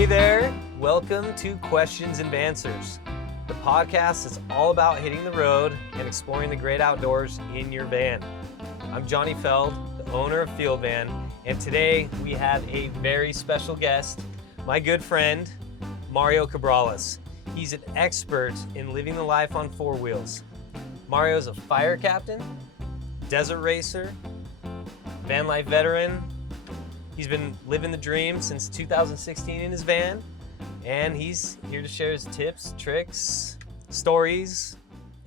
Hey there, welcome to Questions and Answers. The podcast is all about hitting the road and exploring the great outdoors in your van. I'm Jonny Feld, the owner of Field Van, and today we have a very special guest, my good friend, Mario Cabrales. He's an expert in living the life on four wheels. Mario's a fire captain, desert racer, van life veteran. He's been living the dream since 2016 in his van, and he's here to share his tips, tricks, stories,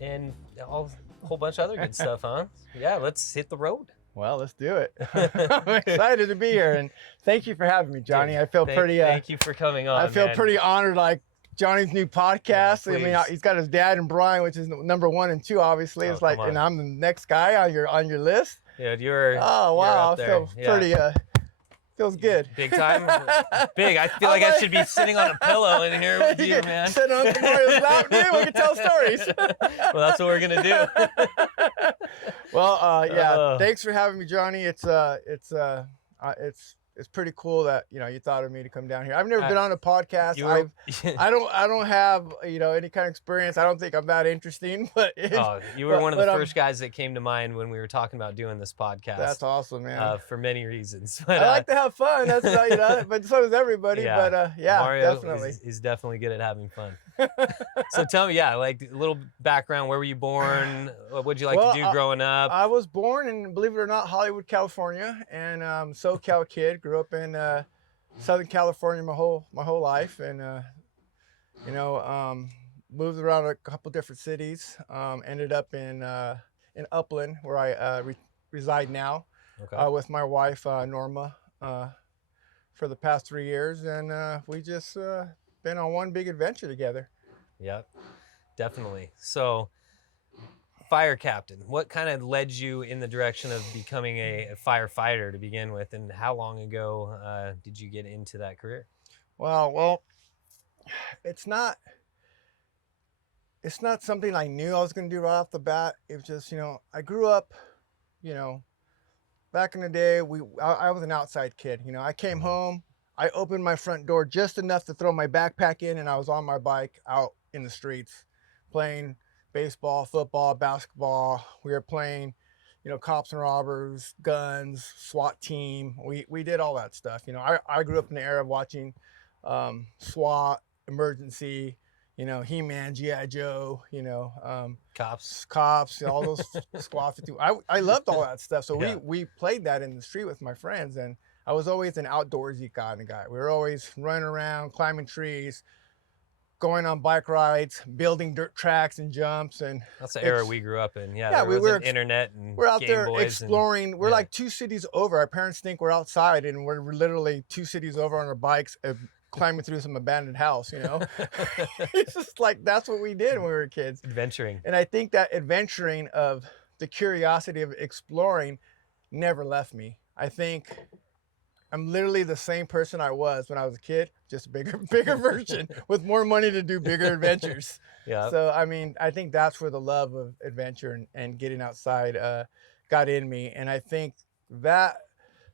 and a whole bunch of other good stuff, huh? Yeah, let's hit the road. Well, let's do it. I'm excited to be here, and thank you for having me, Jonny. Dude, I feel thank you for coming on. I feel man. pretty honored, like Johnny's new podcast. Yeah, I mean, he's got his dad and Brian, which is number 1 and 2, obviously. It's like, and I'm the next guy on your list. Yeah, you're. Oh wow, you're I feel pretty. Feels good. Big time? Big. I feel like I should be sitting on a pillow in here with you, man. Sit on Mario's lap, dude. We can tell stories. Well, that's what we're going to do. Well, thanks for having me, Jonny. It's pretty cool that you thought of me to come down here. I've never been on a podcast. I don't have any kind of experience. I don't think I'm that interesting. But you were one of the first guys that came to mind when we were talking about doing this podcast. That's awesome, man. For many reasons. But, I like to have fun. That's but so does everybody. Yeah. But Mario definitely is definitely good at having fun. So tell me, like a little background. Where were you born? What would you like to do growing up? I was born in, believe it or not, Hollywood, California, and SoCal kid. Grew up in Southern California my whole life, and moved around a couple different cities. Ended up in Upland, where I reside now, with my wife Norma for the past 3 years, and we just been on one big adventure together. Yep, definitely. So, fire captain, what kind of led you in the direction of becoming a firefighter to begin with, and how long ago did you get into that career? Well, it's not something I knew I was going to do right off the bat. It was just, I grew up, back in the day, I was an outside kid. I came home, I opened my front door just enough to throw my backpack in, and I was on my bike out in the streets playing baseball, football, basketball. We were playing, cops and robbers, guns, SWAT team. We did all that stuff. I grew up in the era of watching SWAT, Emergency, He-Man, G.I. Joe, Cops, all those Squad 50. I loved all that stuff. So Yeah. we played that in the street with my friends, and I was always an outdoorsy kind of guy. We were always running around, climbing trees, going on bike rides, building dirt tracks and jumps. And that's the era we grew up in. Yeah, there we were wasn't internet and we're out Game there Boys exploring. We're like 2 cities over. Our parents think we're outside, and we're literally 2 cities over on our bikes, climbing through some abandoned house. It's just like that's what we did when we were kids. Adventuring. And I think that adventuring of the curiosity of exploring never left me. I think I'm literally the same person I was when I was a kid, just a bigger version with more money to do bigger adventures. Yeah. So, I think that's where the love of adventure and getting outside got in me. And I think that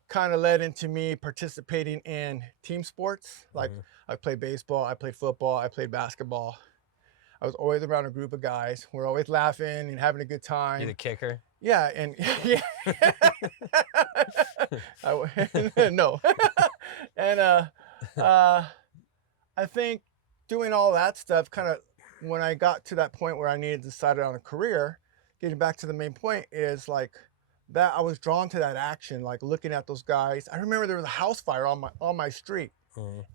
kind of led into me participating in team sports. Like I played baseball, I played football, I played basketball. I was always around a group of guys. We're always laughing and having a good time. You the kicker? Yeah, and yeah. No. And I think doing all that stuff kind of, when I got to that point where I needed to decide on a career, getting back to the main point is like that I was drawn to that action, like looking at those guys. I remember there was a house fire on my street.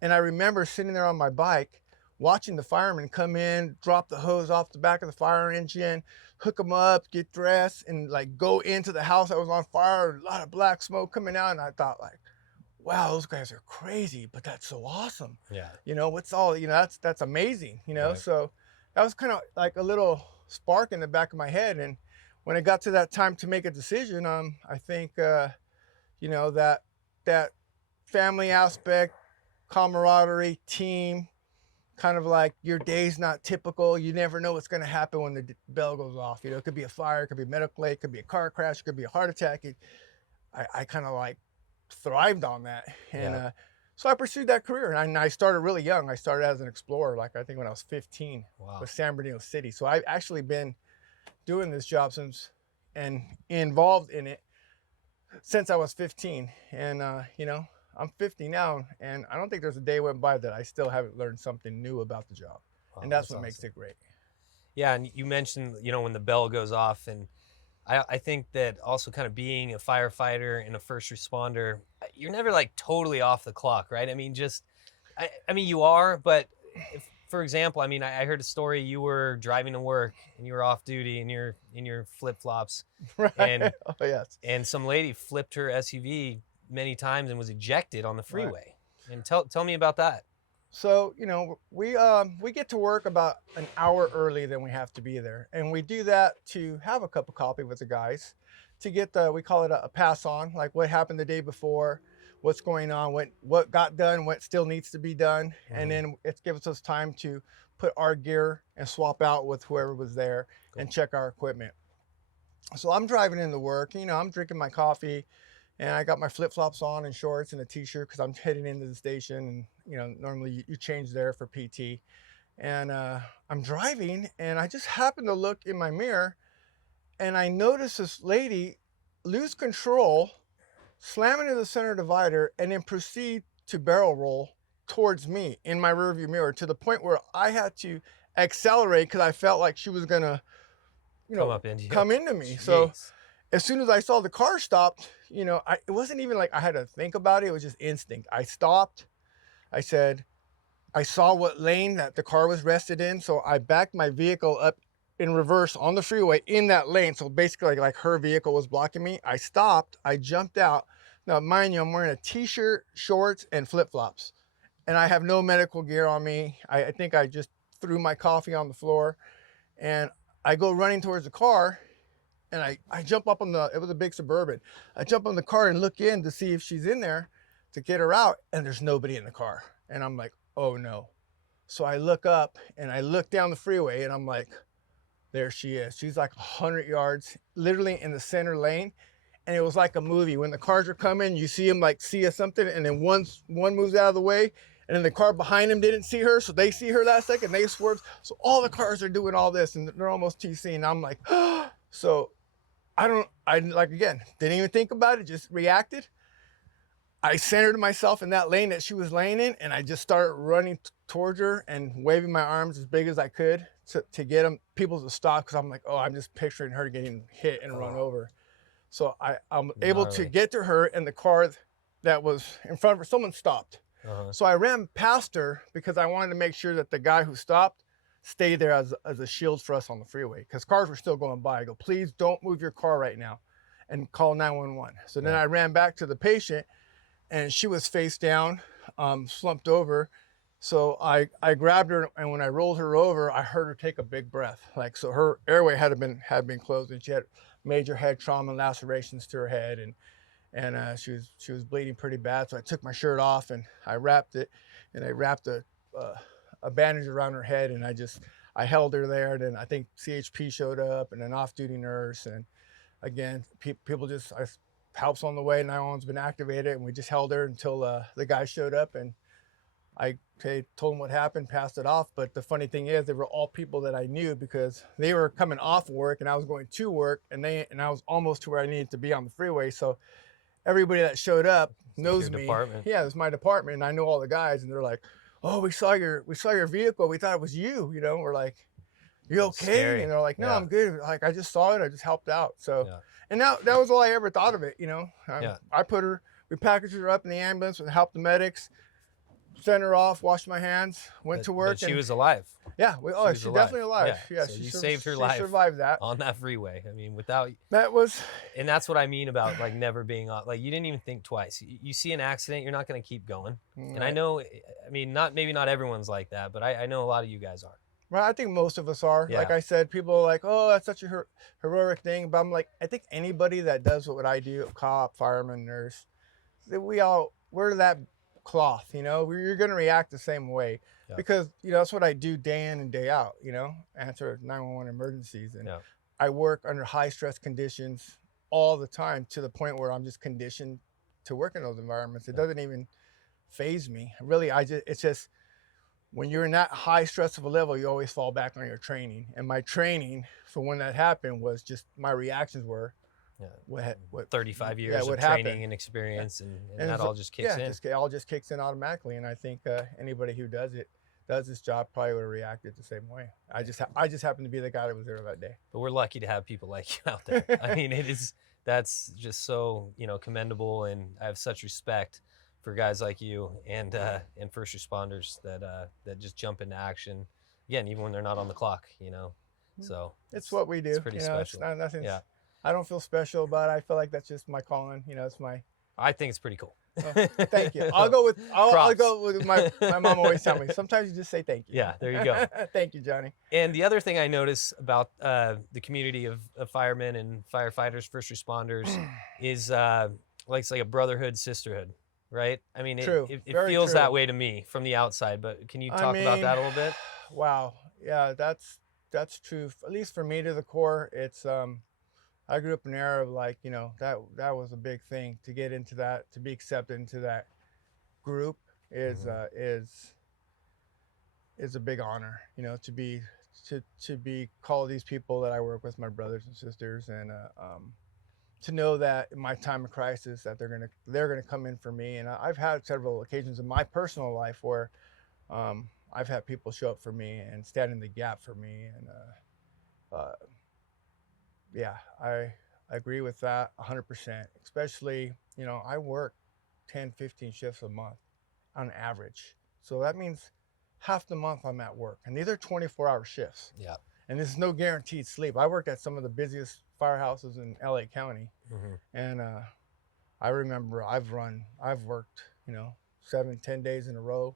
And I remember sitting there on my bike watching the firemen come in, drop the hose off the back of the fire engine, hook them up, get dressed, and like go into the house that was on fire, a lot of black smoke coming out. And I thought like, wow, those guys are crazy, but that's so awesome. Yeah. What's all, that's amazing, Right. So that was kind of like a little spark in the back of my head. And when it got to that time to make a decision, I think, that family aspect, camaraderie, team, kind of like your day's not typical. You never know what's going to happen when the bell goes off. It could be a fire, it could be a medical aid, it could be a car crash, it could be a heart attack. I kind of like thrived on that. And So I pursued that career, and I started really young. I started as an explorer, like I think when I was 15 Wow. with San Bernardino City. So I've actually been doing this job since and involved in it since I was 15. And, you know, I'm 50 now, and I don't think there's a day went by that I still haven't learned something new about the job. Wow, And that's that's what makes awesome. it great. Yeah, and you mentioned, you know, when the bell goes off, and I think that also kind of being a firefighter and a first responder, you're never like totally off the clock, right? I mean, just, I mean, you are, but if, for example, I mean, I heard a story, you were driving to work and you were off duty and you're in your flip flops, Right? and Oh, yes. some lady flipped her SUV many times and was ejected on the Right. freeway. And tell me about that. So, you know, we get to work about an hour early than we have to be there. And we do that to have a cup of coffee with the guys to get the, we call it a pass on, like what happened the day before, what's going on, what got done, what still needs to be done. And Mhm. then it gives us time to put our gear and swap out with whoever was there and Cool. check our equipment. So I'm driving into work, you know, I'm drinking my coffee, and I got my flip flops on and shorts and a t-shirt because I'm heading into the station. And you know, normally you change there for PT. And I'm driving, and I just happen to look in my mirror, and I notice this lady lose control, slam into the center divider, and then proceed to barrel roll towards me in my rearview mirror to the point where I had to accelerate because I felt like she was gonna, you Come know, up into you. come into me. So Jeez. as soon as I saw the car stopped, you know, it wasn't even like I had to think about it. It was just instinct. I stopped. I said, I saw what lane that the car was rested in. So I backed my vehicle up in reverse on the freeway in that lane. So basically, like her vehicle was blocking me. I stopped. I jumped out. Now, mind you, I'm wearing a t-shirt, shorts, and flip-flops. And I have no medical gear on me. I think I just threw my coffee on the floor. And I go running towards the car, and I jump up on it was a big Suburban. I jump on the car and look in to see if she's in there to get her out, and there's nobody in the car. And I'm like, oh no. So I look up and I look down the freeway, and I'm like, there she is. She's like 100 yards, literally in the center lane. And it was like a movie. When the cars are coming, you see them like see something, and then one moves out of the way, and then the car behind him didn't see her, so they see her that second, they swerve. So all the cars are doing all this, and they're almost TC, and I'm like, so I like, again, didn't even think about it, just reacted. I centered myself in that lane that she was laying in, and I just started running towards her and waving my arms as big as I could to get people to stop, because I'm like, oh, I'm just picturing her getting hit and run Oh, over. So I'm able to gnarly. get to her, and the car that was in front of her, someone stopped. Uh-huh. So I ran past her because I wanted to make sure that the guy who stopped stayed there as a shield for us on the freeway, because cars were still going by. I go, please don't move your car right now, and call 911. So then Yeah. I ran back to the patient, and she was face down, slumped over. So I grabbed her, and when I rolled her over, I heard her take a big breath. Like, so her airway had been closed, and she had major head trauma and lacerations to her head, and she was bleeding pretty bad. So I took my shirt off and I wrapped it, and I wrapped a bandage around her head, and I held her there. And then I think CHP showed up, and an off-duty nurse, and again, people just helps on the way. 911's been activated, and we just held her until the guy showed up, and I told him what happened, passed it off. But the funny thing is, they were all people that I knew, because they were coming off work and I was going to work, and I was almost to where I needed to be on the freeway. So everybody that showed up It's like knows your me. department. Yeah, it's my department, and I know all the guys, and they're like, "Oh, we saw your vehicle. We thought it was you." You know, we're like, "You Oh, okay?" And scary. they're like, "No, Yeah. I'm good. Like, I just saw it. I just helped out." So, Yeah. and that was all I ever thought of it. You know, Yeah. we packaged her up in the ambulance and helped the medics, sent her off, washed my hands, went to work, But she and was alive. yeah, She's she's definitely alive. Yeah, So she you saved her life survived that. on that freeway. I mean, without, That was and that's what I mean about like never being on. Like, you didn't even think twice. You see an accident, you're not going to keep going. And I right. know, I mean, maybe not everyone's like that, but I know a lot of you guys are. Right, I think most of us are. Yeah. Like I said, people are like, "Oh, that's such a heroic thing," but I'm like, I think anybody that does what I do, cop, fireman, nurse, that we're that cloth. You know, you're gonna react the same way, Yeah. because you know that's what I do day in and day out. You know, answer 911 emergencies, and Yeah. I work under high stress conditions all the time, to the point where I'm just conditioned to work in those environments. It doesn't even faze me. Really, it's just when you're in that high stress of a level, you always fall back on your training. And my training for when that happened was just my reactions were what 35 yeah, years of what training happened. and Yeah. experience, and And that so, all just kicks yeah, in. just it all just kicks in automatically. And I think anybody who does this job probably would have reacted the same way. I just happened to be the guy that was there that day. But we're lucky to have people like you out there. I mean, that's just so, commendable, and I have such respect for guys like you and first responders that just jump into action again, even when they're not on the clock. So It's what we do. It's pretty special. It's not nothing. Yeah. I don't feel special about it. I feel like that's just my calling. It's my. I think it's pretty cool. Thank you. I'll go with my mom always tell me. Sometimes you just say thank you. Yeah, there you go. Thank you, Johnny. And the other thing I notice about the community of firemen and firefighters, first responders, is it's like a brotherhood, sisterhood, right? I mean, it feels that way to me from the outside. But can you talk about that a little bit? Wow. Yeah, that's true. At least for me, to the core, it's I grew up in an era of that was a big thing. To get into that, to be accepted into that group is a big honor. To be called these people that I work with, my brothers and sisters, and to know that in my time of crisis that they're gonna come in for me. And I've had several occasions in my personal life where I've had people show up for me and stand in the gap for me. And yeah, I agree with that 100%. Especially, I work 10, 15 shifts a month on average. So that means half the month I'm at work. And these are 24-hour shifts. Yeah. And there's no guaranteed sleep. I worked at some of the busiest firehouses in LA County. And I remember I've worked, 7, 10 days in a row.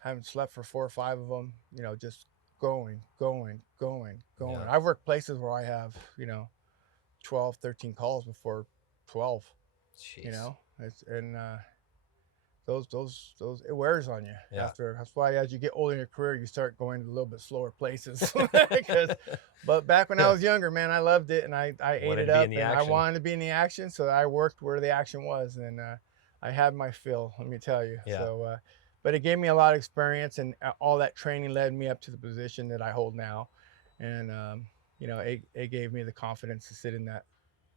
Haven't slept for 4 or 5 of them, just going. Yeah. I've worked places where I have, 12, 13 calls before 12. Jeez. Those it wears on you. Yeah. After. That's why as you get older in your career, you start going to a little bit slower places. But back when I was younger, man, I loved it, and I ate it up, and I wanted to be in the action, so I worked where the action was, and I had my fill, let me tell you. Yeah. So, but it gave me a lot of experience, and all that training led me up to the position that I hold now, and it gave me the confidence to sit in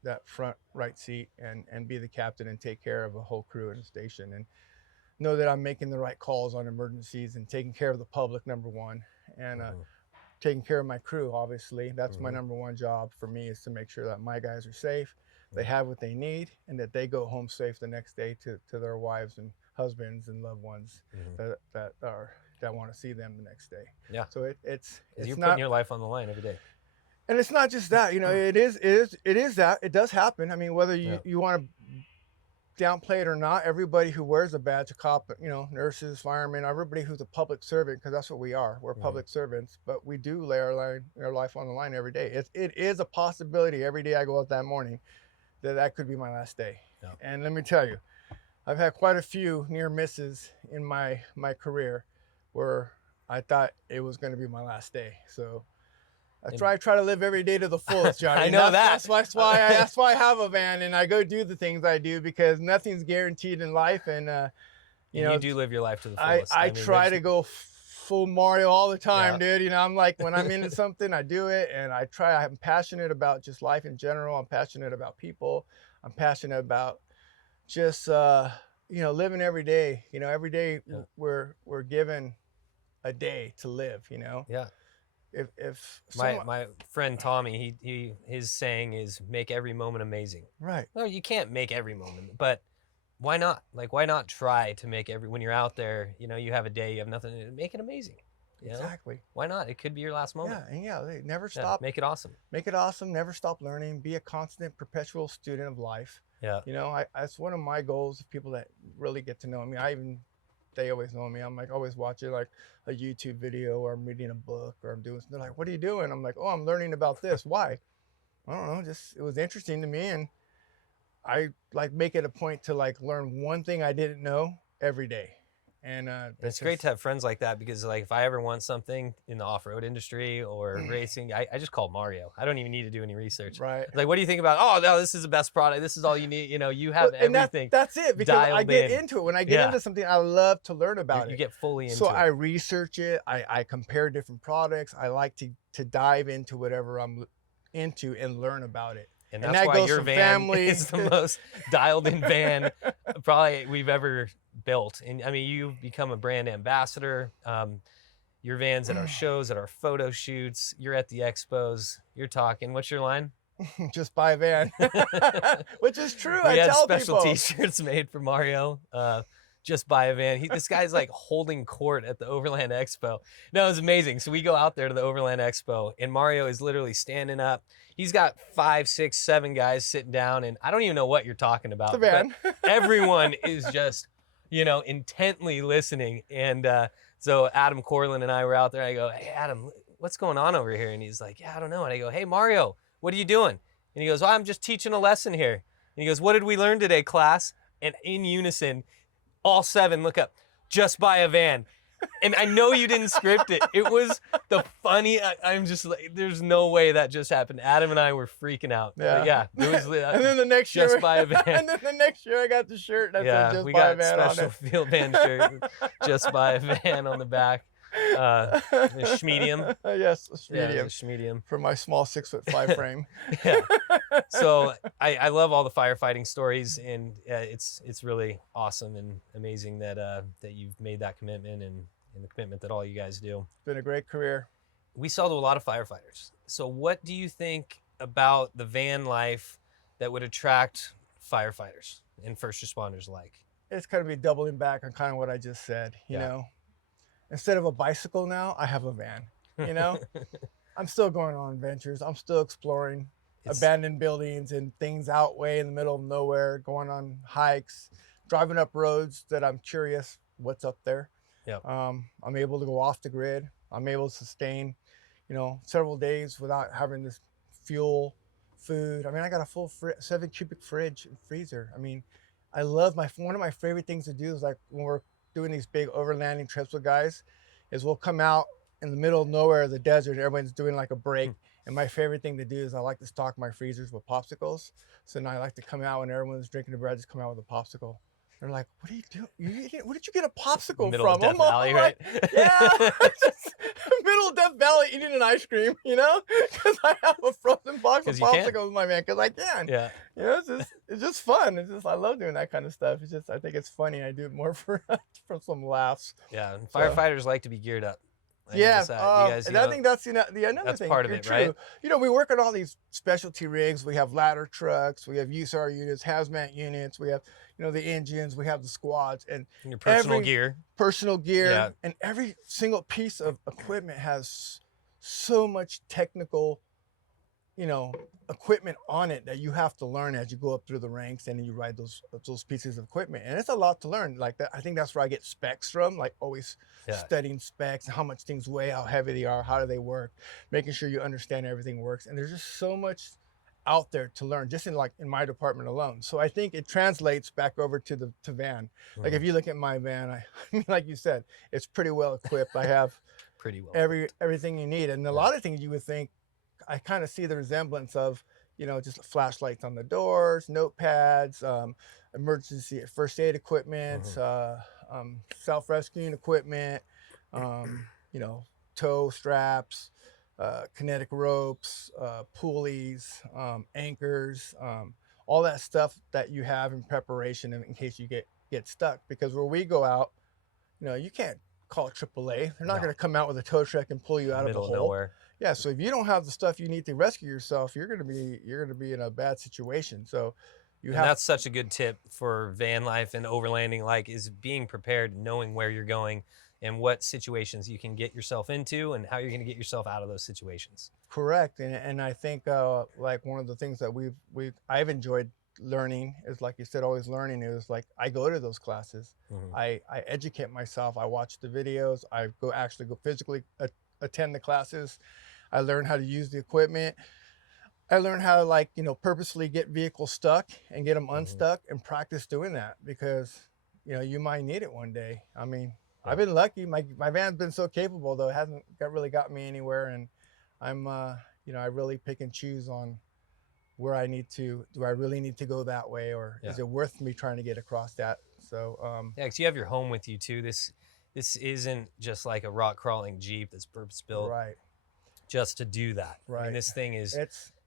that front right seat and be the captain and take care of a whole crew in the station, and know that I'm making the right calls on emergencies and taking care of the public, number one, and taking care of my crew. Obviously, that's my number one job for me, is to make sure that my guys are safe, they have what they need, and that they go home safe the next day to their wives and husbands and loved ones that want to see them the next day. Yeah. So it's you're not putting your life on the line every day. And it's not just that, it is that. It does happen. I mean, whether you want to downplay it or not, everybody who wears a badge, a cop, nurses, firemen, everybody who's a public servant, because that's what we are. We're public servants, but we do lay our life on the line every day. It is a possibility every day I go out that morning that could be my last day. Yeah. And let me tell you, I've had quite a few near misses in my career where I thought it was going to be my last day. So I try to live every day to the fullest, Johnny. I know that's why I have a van, and I go do the things I do, because nothing's guaranteed in life. And you do live your life to the fullest. I try to go full Mario all the time, dude. I'm like, when I'm into something, I do it, and I'm passionate about just life in general. I'm passionate about people. I'm passionate about just living every day. Every day we're given a day to live. Yeah. If my friend Tommy, his saying is, make every moment amazing. Right. No, you can't make every moment, but why not? Why not try to make when you're out there, you have a day, you have nothing, make it amazing. Exactly. Why not? It could be your last moment. Yeah, and they never stop. Make it awesome. Make it awesome. Never stop learning. Be a constant, perpetual student of life. Yeah. That's one of my goals of people that really get to know me. They always know me. I'm always watching a YouTube video, or I'm reading a book, or I'm doing something. They're like, what are you doing? I'm like, oh, I'm learning about this. Why? I don't know. Just, it was interesting to me. And I make it a point to learn one thing I didn't know every day. And It's great to have friends like that because, like, if I ever want something in the off-road industry or racing, I just call Mario. I don't even need to do any research. right. Like, what do you think about? Oh, no, this is the best product. This is all you need. You know, you have And everything that's it, because I dialed get in. into it. When I get Yeah, into something, I love to learn about you it. get fully So into I it, research it. I compare different products. I like to dive into whatever I'm into and learn about it. and And that's that why goes your from van family is the most dialed-in van probably we've ever built. And I mean, you've become a brand ambassador. Your van's at our shows, at our photo shoots. You're at the expos. You're talking. What's your line? just buy a van, which is true. We I had tell special people. T-shirts made for Mario. Just buy a van. This guy's like holding court at the Overland Expo. No, it was amazing. So we go out there to the Overland Expo, and Mario is literally standing up. He's got 5, 6, 7 guys sitting down, and I don't even know what you're talking about. The van. But everyone is just, intently listening. And so Adam Corlin and I were out there. I go, "Hey, Adam, what's going on over here?" And he's like, "Yeah, I don't know." And I go, "Hey, Mario, what are you doing?" And he goes, "Oh, I'm just teaching a lesson here." And he goes, "What did we learn today, class?" And in unison, all 7 look up, "Just buy a van." And I know you didn't script it. It was the funny. I'm just like, there's no way that just happened. Adam and I were freaking out. Yeah. Yeah, it was And then the next year, just buy a van. and then the next year, I got the shirt that said "Just We buy a got van" on special it. field van shirt, "Just buy a van" on the back. The Schmedium. Yes, a Yeah, medium the Schmedium. for my small 6'5" frame. Yeah. So I love all the firefighting stories, and it's really awesome and amazing that that you've made that commitment and the commitment that all you guys do. It's been a great career. We sell to a lot of firefighters. So what do you think about the van life that would attract firefighters and first responders alike? It's kind of be doubling back on kind of what I just said. You Yeah. know, instead of a bicycle now, I have a van. You know, I'm still going on adventures. I'm still exploring abandoned buildings and things out way in the middle of nowhere, going on hikes, driving up roads that I'm curious what's up there. Yep. I'm able to go off the grid. I'm able to sustain, several days without having this fuel, food. I mean, I got a full 7 cubic fridge and freezer. I mean, I love one of my favorite things to do is, like, when we're doing these big overlanding trips with guys, is we'll come out in the middle of nowhere, the desert, everyone's doing like a break. And my favorite thing to do is I like to stock my freezers with popsicles. So now I like to come out when everyone's drinking the beer, I just come out with a popsicle. They're like, "What are you doing? Where did you get a popsicle Middle from?" of Death Valley, right? Yeah, just middle of Death Valley eating an ice cream, because I have a frozen box of popsicles in my van, because I can. Yeah. It's just fun. I love doing that kind of stuff. I think it's funny. I do it more for some laughs. Yeah, and firefighters like to be geared up. Yeah, and I think that's another that's thing. part of You're it, true. right? We work on all these specialty rigs. We have ladder trucks. We have USAR units, hazmat units. We have, the engines. We have the squads, and Your personal gear. personal gear. Yeah. And every single piece of equipment has so much technical, equipment on it that you have to learn as you go up through the ranks, and then you ride those pieces of equipment. And it's a lot to learn. Like that, I think that's where I get specs from, like always studying specs, how much things weigh, how heavy they are, how do they work, making sure you understand everything works. And there's just so much out there to learn, just in my department alone. So I think it translates back over to van. Like, if you look at my van, I mean, like you said, it's pretty well equipped. I have Pretty well. everything you need. And a lot of things you would think, I kind of see the resemblance of, just flashlights on the doors, notepads, emergency first aid equipment, self-rescuing equipment, tow straps, kinetic ropes, pulleys, anchors, all that stuff that you have in preparation in case you get stuck. Because where we go out, you can't call AAA. They're not going to come out with a tow truck and pull you out of the hole. Nowhere. Yeah, so if you don't have the stuff you need to rescue yourself, you're gonna be in a bad situation. So that's such a good tip for van life and overlanding, is being prepared, knowing where you're going and what situations you can get yourself into and how you're going to get yourself out of those situations. Correct. And I think one of the things that I've enjoyed learning is, like you said, always learning, is like I go to those classes. I educate myself. I watch the videos. I go physically attend the classes. I learn how to use the equipment. I learn how to purposely get vehicles stuck and get them unstuck and practice doing that, because you know, you might need it one day. I mean, Yeah. I've been lucky. My van's been so capable, though it hasn't really got me anywhere. And I'm, you know, I really pick and choose on where I need to. Do I really need to go that way, or Yeah. is it worth me trying to get across that? So, Yeah, because you have your home with you too. This isn't just like a rock crawling Jeep that's purpose built right, just to do that. I mean, right. this thing is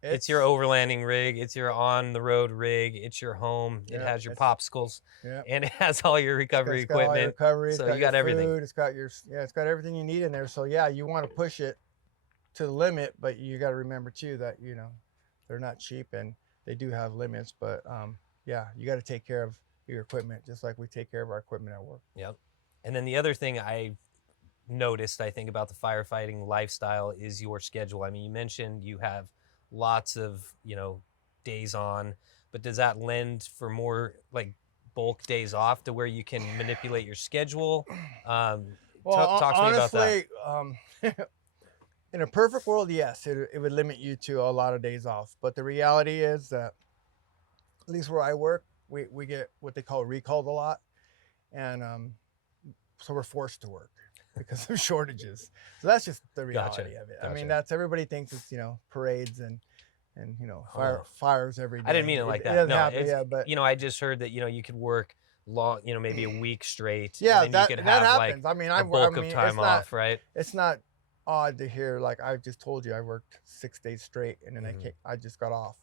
It's your overlanding rig, it's your on the road rig, it's your home. It yeah, has your it's popsicles, yeah. and it has all your recovery It's got all your equipment. recovery. It's So got you your got everything. food. It's got your it's got everything you need in there. So yeah, you want to push it to the limit, but you got to remember too that, you know, they're not cheap and they do have limits. But yeah, you got to take care of your equipment just like we take care of our equipment at work. Yep. And then the other thing I noticed, I think, about the firefighting lifestyle is your schedule. I mean, you mentioned you have lots of, you know, days on, but does that lend for more like bulk days off to where you can manipulate your schedule? Well, Talk to me about that. honestly, in a perfect world, yes, it would limit you to a lot of days off. But the reality is that, at least where I work, we get what they call recalled a lot. And so we're forced to work because of shortages. So that's just the reality of it. I mean, that's, everybody thinks it's, you know, parades and you know, fires every day. I didn't mean it like that. It doesn't No, happen, yeah, but you know, I just heard that, you know, you could work long, you know, maybe a week straight. yeah, and then you could have happens. like I mean, a bulk of time off, right? It's not odd to hear, like I just told you, I worked 6 days straight and then I just got off.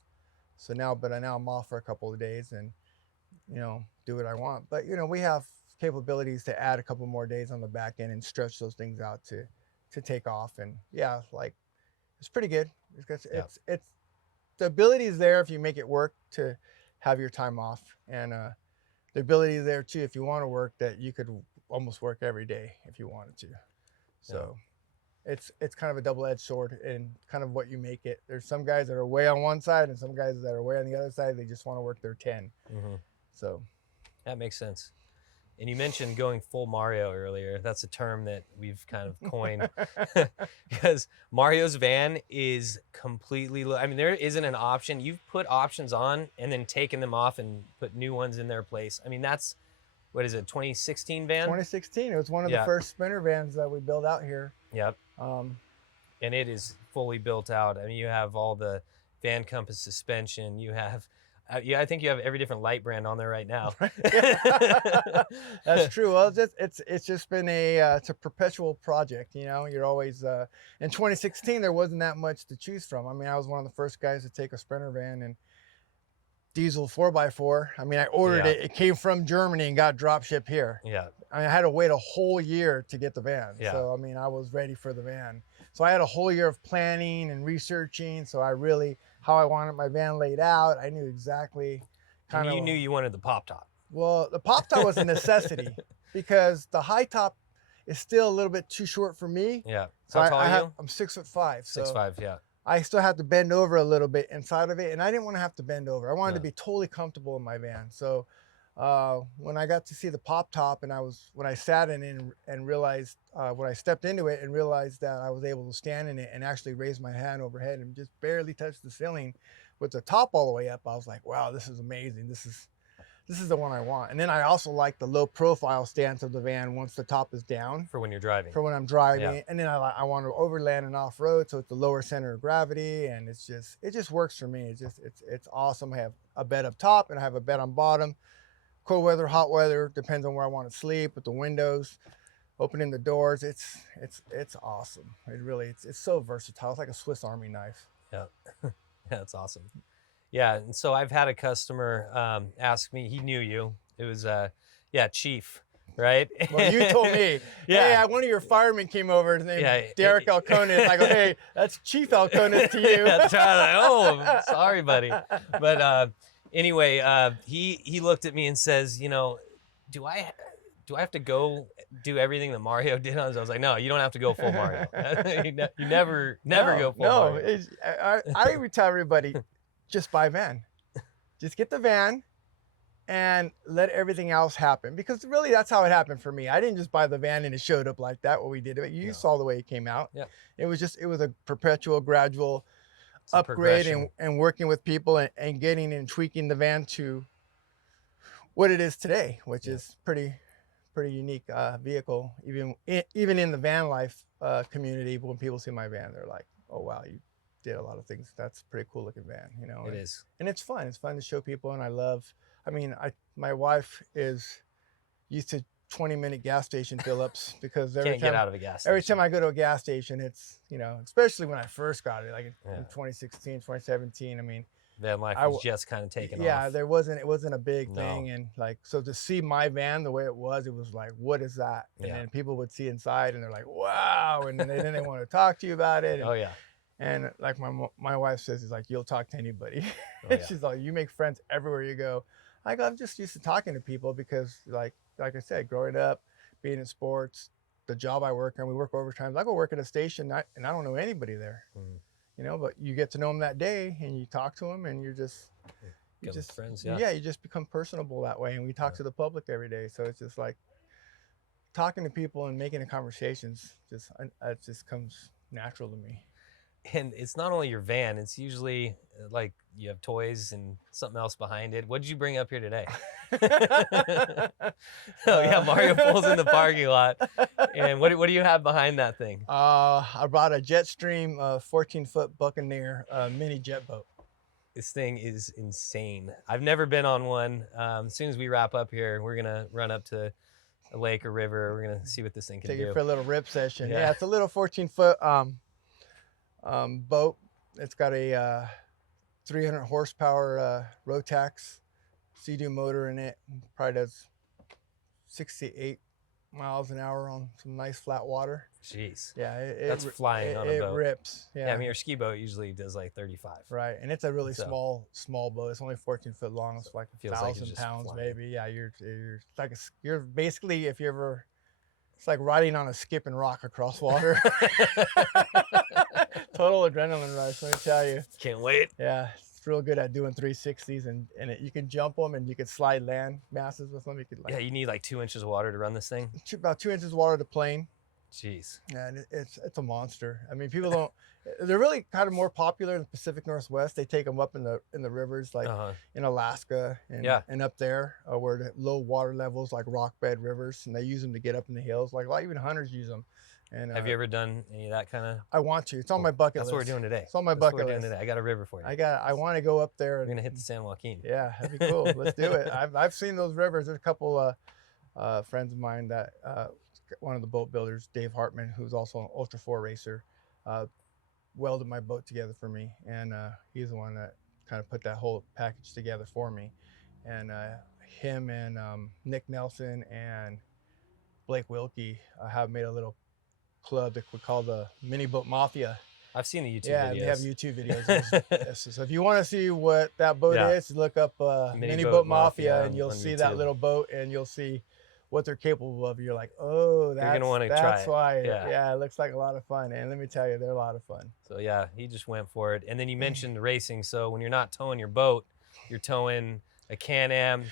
So now I'm off for a couple of days and, you know, do what I want. But, you know, we have capabilities to add a couple more days on the back end and stretch those things out to take off. And yeah, like it's pretty good. It's the ability is there if you make it work to have your time off, and the ability is there too if you want to work, that you could almost work every day if you wanted to. So it's kind of a double-edged sword and kind of what you make it. There's some guys that are way on one side and some guys that are way on the other side. They just want to work their 10. So that makes sense. And you mentioned going full Mario earlier. That's a term that we've kind of coined because Mario's van is completely, I mean, there isn't an option. You've put options on and then taken them off and put new ones in their place. I mean, that's, what is it, 2016 van? 2016. It was one of the first sprinter vans that we built out here. Yep. And it is fully built out. I mean, you have all the Van Compass suspension. You have, I think you have every different light brand on there right now. That's true. Well, it's just been it's a perpetual project. You know, you're always in 2016 there wasn't that much to choose from. I mean, I was one of the first guys to take a Sprinter van and diesel 4x4. I mean, I ordered it. It came from Germany and got drop shipped here. Yeah. I mean, I had to wait a whole year to get the van. Yeah. So I mean, I was ready for the van. So I had a whole year of planning and researching. So I really, how I wanted my van laid out. I knew exactly kind of. You knew you wanted the pop top. Well, the pop top was a necessity because the high top is still a little bit too short for me. Yeah. So how tall are you? I'm 6'5". 6'5", yeah. I still have to bend over a little bit inside of it, and I didn't want to have to bend over. I wanted to be totally comfortable in my van. So when I got to see the pop top, and when I sat in it and realized, when I stepped into it and realized that I was able to stand in it and actually raise my hand overhead and just barely touch the ceiling with the top all the way up, I was like, wow, this is amazing. This is the one I want. And then I also like the low profile stance of the van once the top is down. For when you're driving. For when I'm driving. Yeah. And then I want to overland and off road, so it's the lower center of gravity, and it just works for me. It's awesome. I have a bed up top and I have a bed on bottom. Cold weather, hot weather, depends on where I want to sleep, with the windows, opening the doors. It's awesome. It's so versatile. It's like a Swiss Army knife. Yeah. Yeah, that's awesome. Yeah, and so I've had a customer ask me, he knew you. It was, Chief, right? Well, you told me. Hey, one of your firemen came over. His name Derek Alconis. I go, hey, that's Chief Alconis to you. That's right. Oh, sorry, buddy. But anyway, he looked at me and says, you know, do I have to go do everything that Mario did on? I was like, no, you don't have to go full Mario. You never go full Mario. I would tell everybody, just buy a van. Just get the van and let everything else happen. Because really that's how it happened for me. I didn't just buy the van and it showed up like that, what we did. You saw the way it came out. Yeah. It was a perpetual, gradual upgrade and working with people and getting and tweaking the van to what it is today, which Yeah. is pretty unique vehicle. Even in the van life community, when people see my van, they're like, "Oh wow, you did a lot of things. That's a pretty cool looking van," you know. It is. And it's fun. It's fun to show people, and I love. I mean, my wife is used to 20-minute gas station fill-ups because Can't get out of a gas station. every time I go to a gas station, it's, you know, especially when I first got it, like in Yeah. 2016, 2017. I mean, Van life I was w- just kind of taken yeah, off. it wasn't a big No. thing, and like, so to see my van the way it was like, what is that? And Yeah. then people would see inside, and they're like, wow, and then they want to talk to you about it. And, Oh yeah. and like my wife says, is like, you'll talk to anybody. Oh, yeah. She's like, you make friends everywhere you go. I go, I'm just used to talking to people because like I said, growing up, being in sports, the job I work on, we work overtime. I go work at a station, and I don't know anybody there. Mm. You know, but you get to know them that day, and you talk to them, and you Become just friends. Yeah. you just become personable that way. And we talk to the public every day, so it's just like talking to people and making the conversations. It just comes natural to me. And it's not only your van, it's usually like you have toys and something else behind it. What did you bring up here today? Oh yeah, Mario pulls in the parking lot. And what do you have behind that thing? I brought a Jetstream 14-foot Buccaneer mini jet boat. This thing is insane. I've never been on one. As soon as we wrap up here, we're gonna run up to a lake or river. We're gonna see what this thing can Take do. it for a little rip session. Yeah. Yeah, it's a little 14-foot boat. It's got a 300 horsepower Rotax Sea-Doo motor in it. Probably does 68 miles an hour on some nice flat water. Jeez. Yeah, That's flying on a boat. It rips. Yeah. Yeah, I mean your ski boat usually does like 35. Right, and it's a really So- small boat. It's only 14 foot long. It's like Feels like it's 1,000 just pounds, flying. maybe. Yeah, you're basically, if you ever, it's like riding on a skip and rock across water. Total adrenaline rush, let me tell you. Can't wait. Yeah, it's real good at doing 360s, and you can jump them, and you can slide land masses with them. You could Yeah, you need like 2 inches of water to run this thing. about 2 inches of water to plane. Jeez. Yeah, and it's a monster. I mean, people don't. They're really kind of more popular in the Pacific Northwest. They take them up in the rivers, like Uh-huh. in Alaska and Yeah. and up there where the low water levels, like rock bed rivers, and they use them to get up in the hills. Like a lot, even hunters use them. And Have you ever done any of that kind of? I want to. It's on my bucket That's list. what we're doing today. It's on my That's what bucket we're doing list. today. I got a river for you. I want to go up there. We're And, gonna hit the San Joaquin. yeah, that'd be cool. Let's do it. I've seen those rivers. There's a couple friends of mine that one of the boat builders, Dave Hartman, who's also an Ultra 4 racer, welded my boat together for me, and he's the one that kind of put that whole package together for me. And him and Nick Nelson and Blake Wilkie have made a little club that we call the Mini Boat Mafia. I've seen the YouTube Yeah, videos. they have YouTube videos. So if you want to see what that boat Yeah. is, look up Mini Boat Mafia, and you'll on see YouTube. that little boat, and you'll see what they're capable of. You're like, oh, gonna wanna try that's it. why. Yeah. It looks like a lot of fun. And let me tell you, they're a lot of fun. So yeah, he just went for it. And then you mentioned racing. So when you're not towing your boat, you're towing a Can-Am.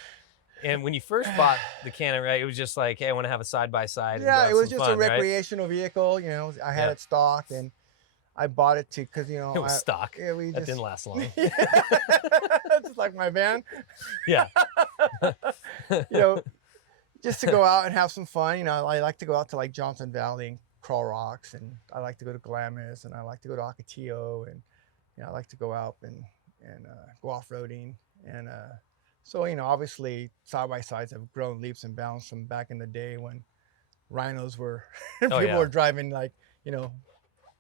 And when you first bought the Can-Am, right, it was just like, hey, I want to have a side-by-side. Yeah, it was just fun, a recreational vehicle. You know, I had Yeah. it stock, and I bought it because, you know, Right? It was stock. Yeah, we That just didn't last long. just like my van. Yeah. You know, just to go out and have some fun. You know, I like to go out to like Johnson Valley and crawl rocks, and I like to go to Glamis, and I like to go to Ocotillo, and you know, I like to go out and go off-roading. And so, you know, obviously side by sides have grown leaps and bounds from back in the day when rhinos were people yeah. were driving, like, you know,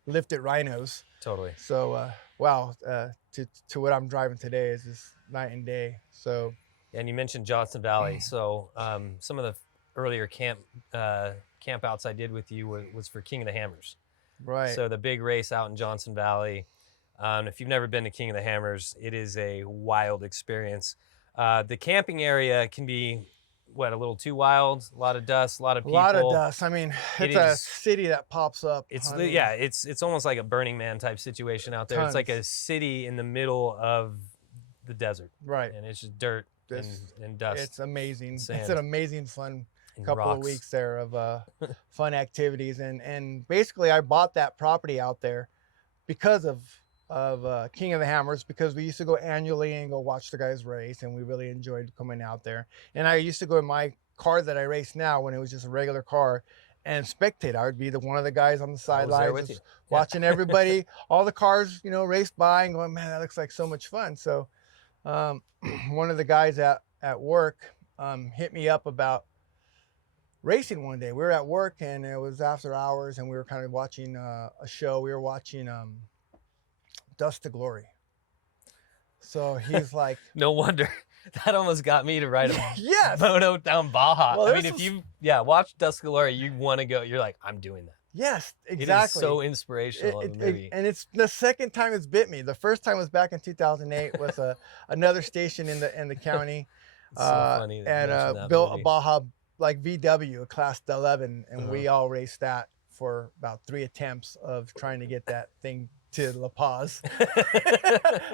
lifted rhinos. Totally. So wow, to what I'm driving today is just night and day. So And you mentioned Johnson Valley. So some of the earlier camp outs I did with you was for King of the Hammers. right. So the big race out in Johnson Valley. If you've never been to King of the Hammers, it is a wild experience. The camping area can be, a little too wild, a lot of dust, a lot of people. A lot of dust. I mean, It it's a is- city that pops up. It's I mean, it's almost like a Burning Man type situation out there. It's like a Tons. city in the middle of the desert, right. and it's just dirt This- and dust. It's amazing. It's sand. an amazing fun and couple of rocks. weeks there of fun activities, and basically I bought that property out there because of King of the Hammers because we used to go annually and go watch the guys race, and we really enjoyed coming out there. And I used to go in my car that I race now when it was just a regular car and spectate. I would be one of the guys on the I was there sidelines with you. just watching everybody, all the cars, race by and going, man, that looks like so much fun. So one of the guys at work hit me up about racing one day. We were at work and it was after hours and we were kind of watching a show. We were watching Dust to Glory. So he's like, No wonder. That almost got me to write a yes, photo down Baja. Well, I mean, if you watch Dusk Glory, you want to go. You're like, I'm doing that. yes, It is exactly. so inspirational of a movie. And it's the second time it's bit me. The first time was back in 2008 with another station in the county. It's so funny. And built a Baja like VW, a class 11, and we all raced that for about 3 attempts of trying to get that thing to La Paz.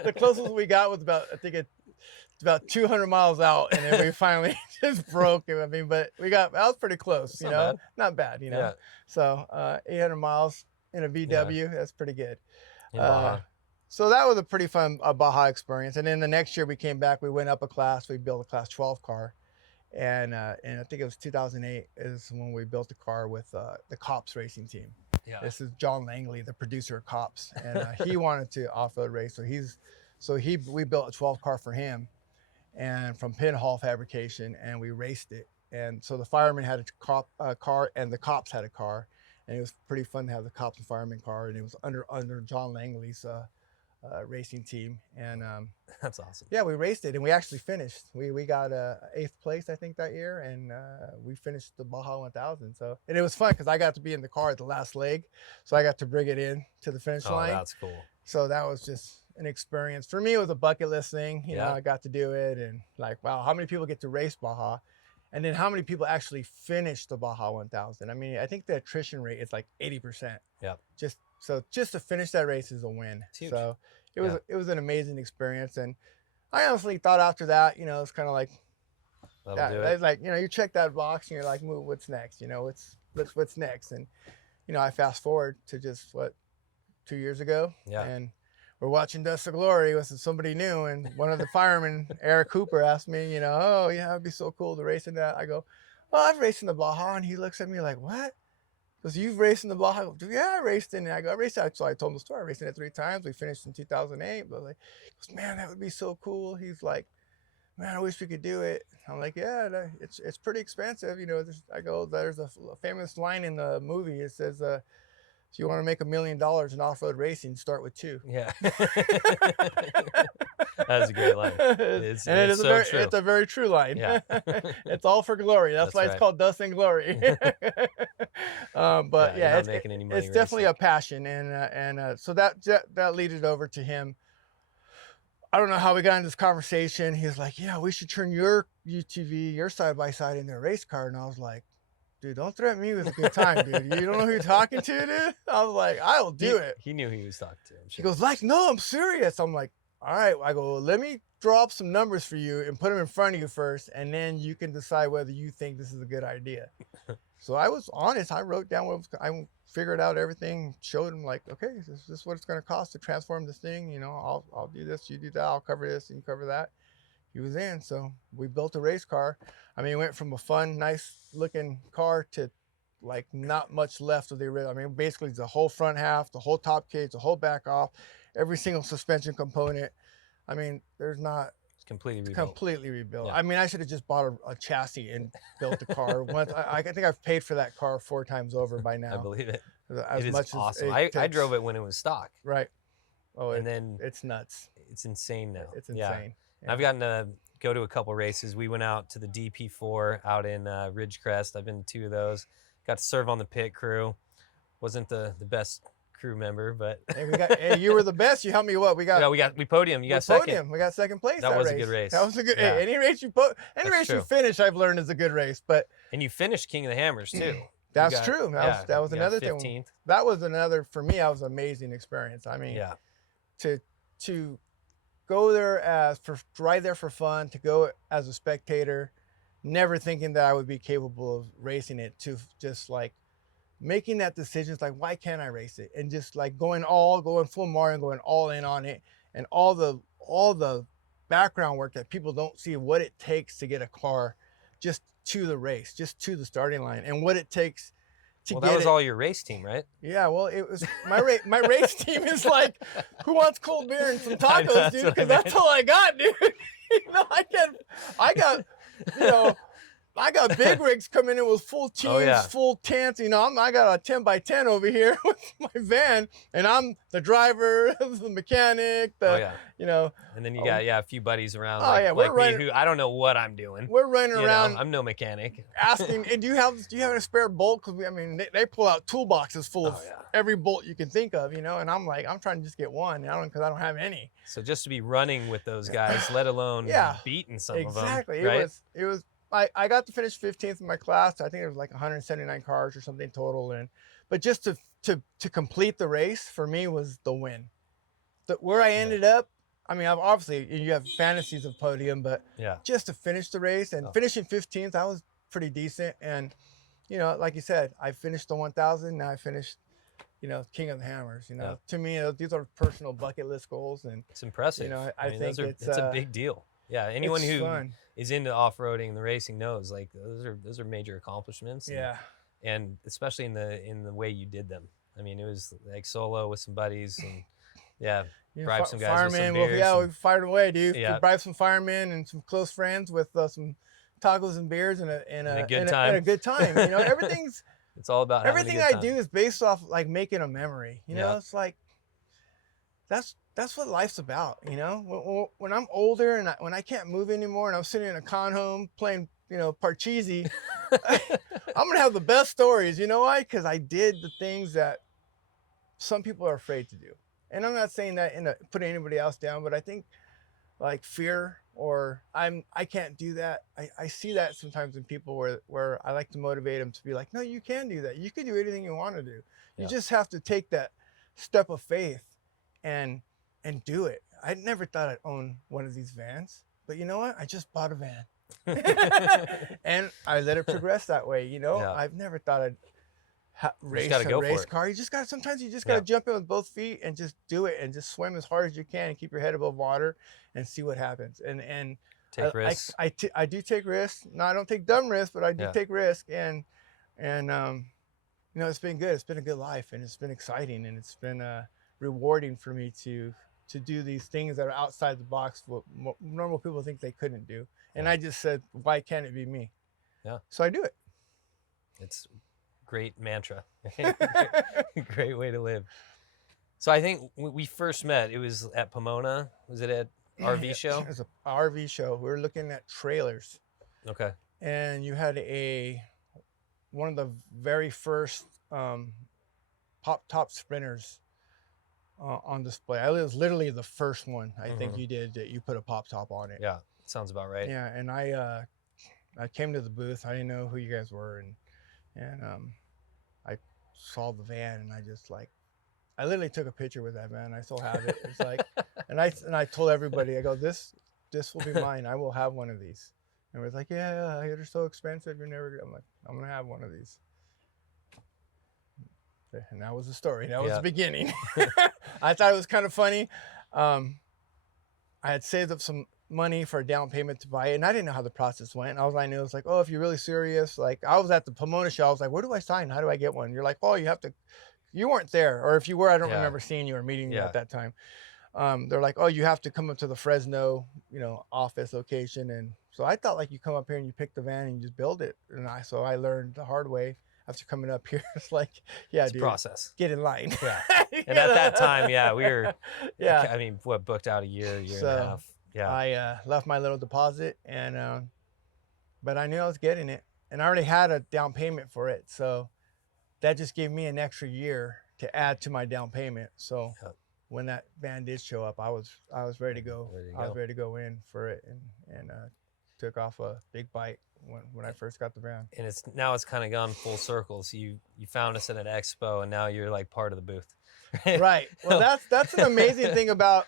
The closest we got was about 200 miles out, and then we finally just broke it. I mean, but that was pretty close, It's not bad, Yeah. So 800 miles in a VW, that's pretty good. In Baja. So that was a pretty fun Baja experience. And then the next year we came back, we went up a class, we built a class 12 car. And I think it was 2008 is when we built the car with the Cops racing team. Yeah. This is John Langley, the producer of Cops, and he wanted to off-road race, so we built a 12 car for him, and from Pinhall Fabrication, and we raced it. And so the firemen had a car, and the Cops had a car, and it was pretty fun to have the Cops and firemen car, and it was under John Langley's racing team. And That's awesome. yeah, we raced it and we actually finished. We got 8th place, I think, that year, and we finished the Baja 1000. So, and it was fun because I got to be in the car at the last leg, so I got to bring it in to the finish line. That's cool. So that was just an experience for me. It was a bucket list thing. You know, I got to do it, and like, wow, how many people get to race Baja? And then how many people actually finish the Baja 1000? I mean, I think the attrition rate is like 80%. Yeah. Just to finish that race is a win. It's huge. So it was an amazing experience. And I honestly thought after that, it's kind of like, it's like, you check that box and you're like, move, what's next? What's next? And, I fast forward to just 2 years ago. Yeah. And we're watching Dust of Glory with somebody new. And one of the firemen, Eric Cooper, asked me, oh yeah, it'd be so cool to race in that. I go, oh, I've raced in the Baja. And he looks at me like, what? Because you've raced in the Baja. I go, yeah, I raced in it. I go, I raced it. So I told him the story. I raced in it 3 times. We finished in 2008. But like, he goes, man, that would be so cool. He's like, man, I wish we could do it. I'm like, yeah, it's pretty expensive. There's a famous line in the movie. It says, if you want to make $1 million in off-road racing, start with 2. Yeah. That's a great line. It's a very true line. Yeah. It's all for glory. That's why it's called Dust and Glory. But yeah, it's definitely a passion, and so that leaded over to him. I don't know how we got into this conversation. He's like, yeah, we should turn your UTV, your side-by-side into a race car. And I was like, dude, don't threaten me with a good time, dude. You don't know who you're talking to, dude? I was like, I'll do it. He knew who he was talking to. He goes, like, no, I'm serious. I'm like, all right. I go, let me draw up some numbers for you and put them in front of you first, and then you can decide whether you think this is a good idea. So I was honest. I wrote down I figured out everything, showed him like, okay, this is what it's going to cost to transform this thing. I'll do this, you do that, I'll cover this, and you cover that. He was in. So we built a race car. I mean, it went from a fun, nice looking car to like not much left of the original. I mean, basically the whole front half, the whole top cage, the whole back off, every single suspension component. I mean, it's completely rebuilt. Yeah. I mean, I should have just bought a chassis and built the car. Once I think I've paid for that car 4 times over by now. I believe it. It is awesome. I drove it when it was stock. Right. Oh, and then it's nuts. It's insane now. It's insane. Yeah. I've gotten to go to a couple races. We went out to the DP4 out in Ridgecrest. I've been to 2 of those. Got to serve on the pit crew. Wasn't the best crew member, but hey, you were the best. You helped me. What we podium. You got second. We got second place. That was a good race. That was a good. Yeah. Any race you finish, I've learned is a good race. But and you finished King of the Hammers too. That's true. That was another 15th. thing. That was another for me. That was an amazing experience. I mean, to go there ride there for fun, to go as a spectator, never thinking that I would be capable of racing it, to just like making that decision is like, why can't I race it? And just like going full Mario, going all in on it, and all the background work that people don't see, what it takes to get a car just to the race, just to the starting line, and what it takes to Well, get that was it. all your race team, right? Yeah, well, it was my race team is like, who wants cold beer and some I know, tacos, that's dude? what I Because that's meant. all I got, dude. You know, I got big rigs coming in with full teams, Oh, yeah. full tents. You know, I got a 10 by 10 over here with my van, and I'm the driver, the mechanic, Oh, yeah. you know. And then you got, a few buddies around Oh, yeah, like we're me running- who I don't know what I'm doing. We're running You know, around I'm no mechanic. asking, hey, do you have a spare bolt? Because they pull out toolboxes full of Oh, yeah. every bolt you can think of, you know. And I'm like, I'm trying to just get one, because I don't have any. So just to be running with those guys, let alone Yeah, beating some exactly. of them, right? It was. I got to finish 15th in my class. I think it was like 179 cars or something total, but just to complete the race for me was the win. Where I ended up, I mean, obviously you have fantasies of podium, but Yeah. just to finish the race and finishing 15th, I was pretty decent. And you know, like you said, I finished the 1000. Now I finished, King of the Hammers. You know, Yeah. to me, these are personal bucket list goals, and It's impressive. you know, I mean, think it's a big deal. Yeah, anyone it's who fun. is into off-roading and the racing knows like those are major accomplishments. Yeah. And especially in the way you did them. I mean, it was like solo with some buddies and bribe some guys with some beers. We fired away, dude. Yeah. We bribed some firemen and some close friends with some tacos and beers and a good time. And a good time. You know, It's all about having a everything good I time. do is based off like making a memory. You know, Yeah. it's like that's what life's about. You know, when I'm older and when I can't move anymore and I'm sitting in a con home playing, Parcheesi, I'm gonna have the best stories. You know why? Because I did the things that some people are afraid to do. And I'm not saying that putting anybody else down, but I think like fear or I can't do that. I see that sometimes in people where I like to motivate them to be like, no, you can do that. You can do anything you want to do. You just have to take that step of faith and do it. I never thought I'd own one of these vans, but you know what? I just bought a van. And I let it progress that way. You know, I've never thought I'd race a race car. Sometimes you just gotta jump in with both feet and just do it and just swim as hard as you can and keep your head above water and see what happens. And take risks. I do take risks. No, I don't take dumb risks, but I do take risks. And it's been good. It's been a good life, and it's been exciting, and it's been rewarding for me to do these things that are outside the box, what normal people think they couldn't do. And I just said, why can't it be me? Yeah. So I do it. It's great mantra. Great way to live. So I think when we first met, it was at Pomona. Was it at RV show? It was an RV show. We were looking at trailers. Okay. And you had one of the very first pop top sprinters on display. It was literally the first one I think you did that you put a pop top on it. Yeah, sounds about right. Yeah, and I came to the booth. I didn't know who you guys were, and I saw the van, and I literally took a picture with that van. I still have it. It's like, and I told everybody, I go, this will be mine. I will have one of these. And it was like, yeah, they're so expensive. You're never. I'm like, I'm gonna have one of these. And that was the story. That was the beginning. I thought it was kind of funny. I had saved up some money for a down payment to buy it, and I didn't know how the process went. All I knew was like, oh, if you're really serious, like I was at the Pomona show. I was like, where do I sign? How do I get one? You're like, oh, you have to. You weren't there, or if you were, I don't remember seeing you or meeting you at that time. They're like, oh, you have to come up to the Fresno, office location, and so I thought like you come up here and you pick the van and you just build it, and so I learned the hard way. After coming up here, it's like, it's dude, process. Get in line. Yeah. And at that time, we were, yeah. I mean, booked out a year and a half. Yeah. I left my little deposit, and but I knew I was getting it, and I already had a down payment for it, so that just gave me an extra year to add to my down payment. So when that van did show up, I was ready to go. I was ready to go in for it, and took off a big bite when I first got the van. And it's kind of gone full circle. So you found us at an expo, and now you're like part of the booth. Right. Well, that's an amazing thing about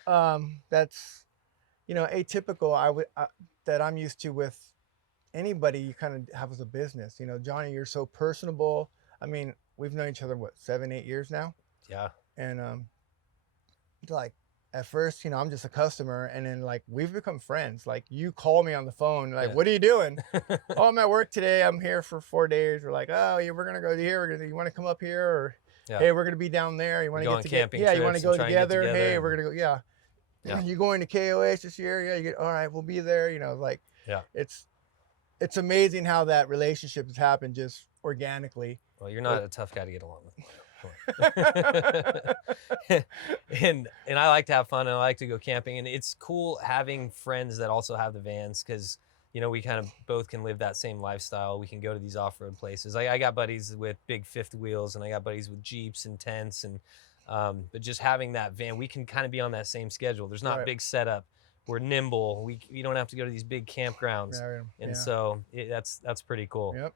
that's atypical. That I'm used to with anybody you kind of have as a business. Jonny, you're so personable. I mean, we've known each other, what, 7, 8 years now? Yeah. And like at first, I'm just a customer, and then like we've become friends. Like you call me on the phone, like, Yeah. what are you doing? Oh, I'm at work today. I'm here for 4 days. We're like, oh yeah, we're gonna go here. You want to come up here? Or Yeah. hey, we're gonna be down there. You want to Go get on together? camping Yeah, you want trips to and go try and get together? together Hey, and- we're gonna go. Yeah. Yeah. You going to KOH this year? Yeah. All right, we'll be there. Like, Yeah. It's amazing how that relationship has happened just organically. Well, you're not a tough guy to get along with. and I like to have fun, and I like to go camping, and it's cool having friends that also have the vans, because we kind of both can live that same lifestyle. We can go to these off-road places. I got buddies with big fifth wheels, and I got buddies with Jeeps and tents, and but just having that van, we can kind of be on that same schedule. There's not Right. big setup. We're nimble. We don't have to go to these big campgrounds, and so that's pretty cool. Yep.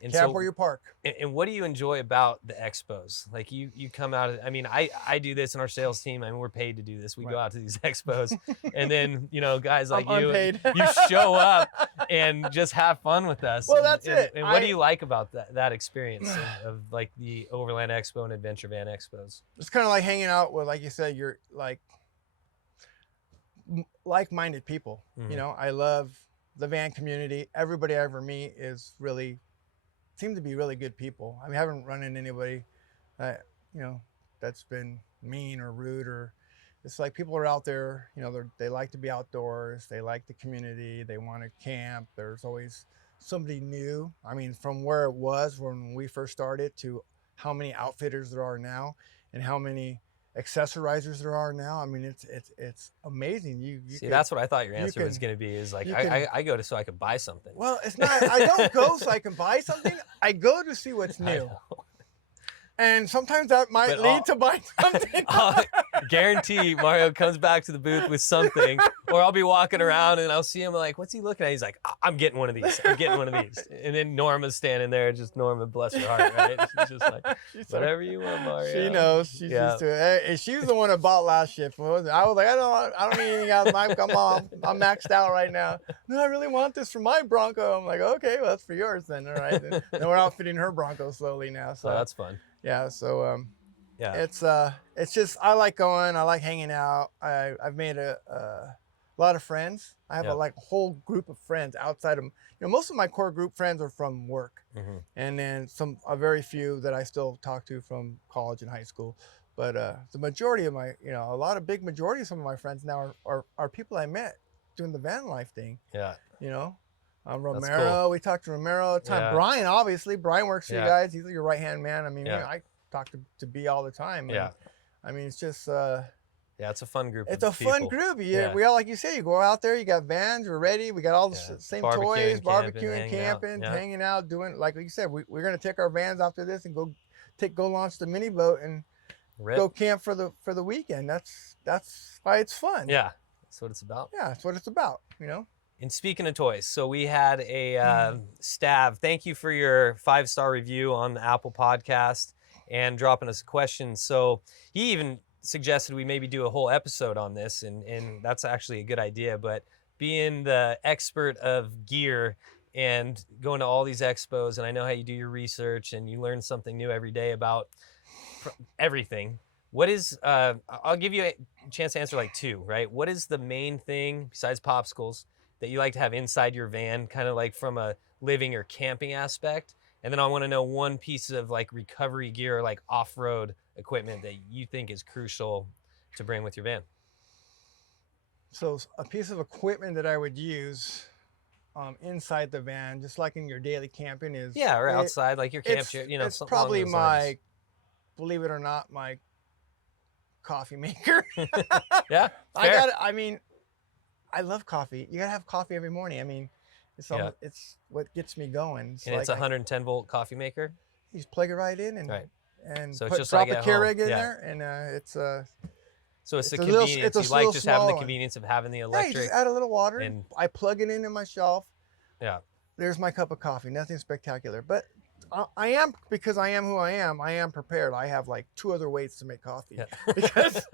And Camp so, where you park. and what do you enjoy about the expos? Like you come out of, I do this in our sales team. We're paid to do this. We go out to these expos, and then guys like I'm you, unpaid. you show up and just have fun with us. Well, and, that's and, it. And what do you like about that experience of like the Overland Expo and Adventure Van Expos? It's kind of like hanging out with, like you said, you're like like-minded people. Mhm. I love the van community. Everybody I ever meet seem to be really good people. I haven't run into anybody that, that's been mean or rude, or it's like people are out there, they like to be outdoors. They like the community. They want to camp. There's always somebody new. From where it was when we first started to how many outfitters there are now and how many accessorizers there are now. It's amazing. You See, that's what I thought your answer was going to be, is like, I go to so I could buy something. Well, it's not, I don't go so I can buy something. I go to see what's new. And sometimes that might lead to buying something. Guarantee Mario comes back to the booth with something, or I'll be walking around and I'll see him like, what's he looking at? He's like, I'm getting one of these. I'm getting one of these. And then Norma's standing there, just Norma, bless her heart, right? She's just like, whatever you want, Mario. She knows. She's used to it. And she was the one that bought last shift. I was like, I don't need anything else. Come on, I'm maxed out right now. No, I really want this for my Bronco. I'm like, okay, well, that's for yours then. All right. Then we're outfitting her Bronco slowly now. So that's fun. Yeah. So yeah, it's just, I like going. I like hanging out. I've made a lot of friends. I have a whole group of friends outside of, most of my core group friends are from work, and then a very few that I still talk to from college and high school. But the majority of my, big majority of some of my friends now are people I met doing the van life thing. Yeah. Romero, cool. We talked to Romero all the time. Yeah. Brian, obviously. Brian works for you guys. He's your right-hand man. I talk to B all the time. Yeah. It's just... yeah, it's a fun group. It's a fun group. We all, like you say, you go out there, you got vans, we're ready. We got all the same toys, barbecuing, camping, hanging out, doing, like you said, we're going to take our vans after this and go launch the mini boat and go camp for the weekend. That's why it's fun. Yeah. That's what it's about. Yeah, that's what it's about, And speaking of toys, so we had a Stav. Thank you for your 5-star review on the Apple Podcast and dropping us a question. So he even suggested we maybe do a whole episode on this, and that's actually a good idea. But being the expert of gear and going to all these expos, and I know how you do your research and you learn something new every day about everything. What is, I'll give you a chance to answer like 2, right? What is the main thing besides popsicles that you like to have inside your van, kind of like from a living or camping aspect? And then I want to know one piece of like recovery gear, like off-road equipment that you think is crucial to bring with your van. So a piece of equipment that I would use inside the van, just like in your daily camping, is... Yeah, or outside, like your camp chair, it's probably believe it or not, my coffee maker. Yeah, fair. I love coffee. You gotta have coffee every morning. It's what gets me going. It's a 110 volt coffee maker. You just plug it right in and so it's just drop like a Keurig in there, and it's so it's the convenience. You like just having the convenience of having the electric. Yeah, you just add a little water, and I plug it into my shelf. Yeah. There's my cup of coffee. Nothing spectacular, but because I am who I am prepared. I have like 2 other ways to make coffee because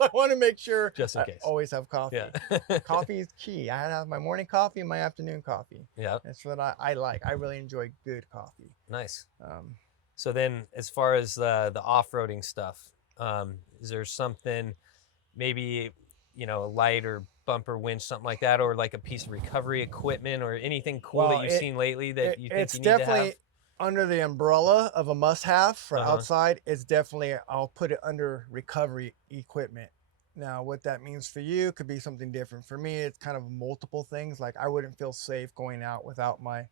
I want to make sure just in case. I always have coffee. Yeah. Coffee is key. I have my morning coffee and my afternoon coffee. Yeah. That's what I like. I really enjoy good coffee. Nice. So then, as far as the off-roading stuff, is there something, maybe, a light or bumper winch, something like that, or like a piece of recovery equipment, or anything cool that Well, you've seen lately that you think it's you need to have? definitely under the umbrella of a must-have for Uh-huh. outside. It's definitely, I'll put it under recovery equipment. Now, what that means for you could be something different. For me, it's kind of multiple things. Like I wouldn't feel safe going out without I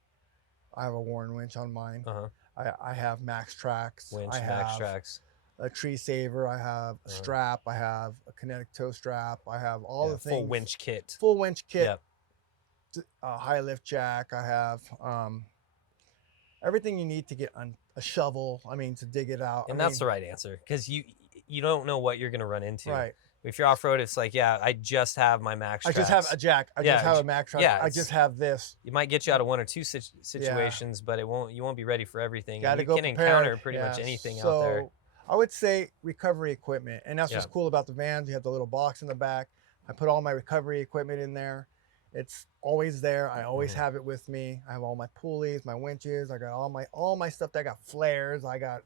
have a Warren winch on mine. Uh-huh. I have max tracks. I Winch, max have tracks. a tree saver. I have a Uh-huh. strap. I have a kinetic toe strap. I have all Yeah, the full things. winch kit. Full winch kit. Yep. A high lift jack. I have everything you need to get on a shovel. I mean, to dig it out. And that's the right answer, because you don't know what you're going to run into. Right. If you're off-road, it's like, yeah, I just have my max I tracks. just have a jack. I Yeah, just have a max track. yeah, I just have this. It might get you out of one or two situations, but you won't be ready for everything. Got to you go can prepared. encounter pretty much anything out there. So I would say recovery equipment, and that's what's Yeah. cool about the vans. You have the little box in the back. I put all my recovery equipment in there. It's always there. I always have it with me. I have all my pulleys, my winches. I got all my stuff. I got flares. I got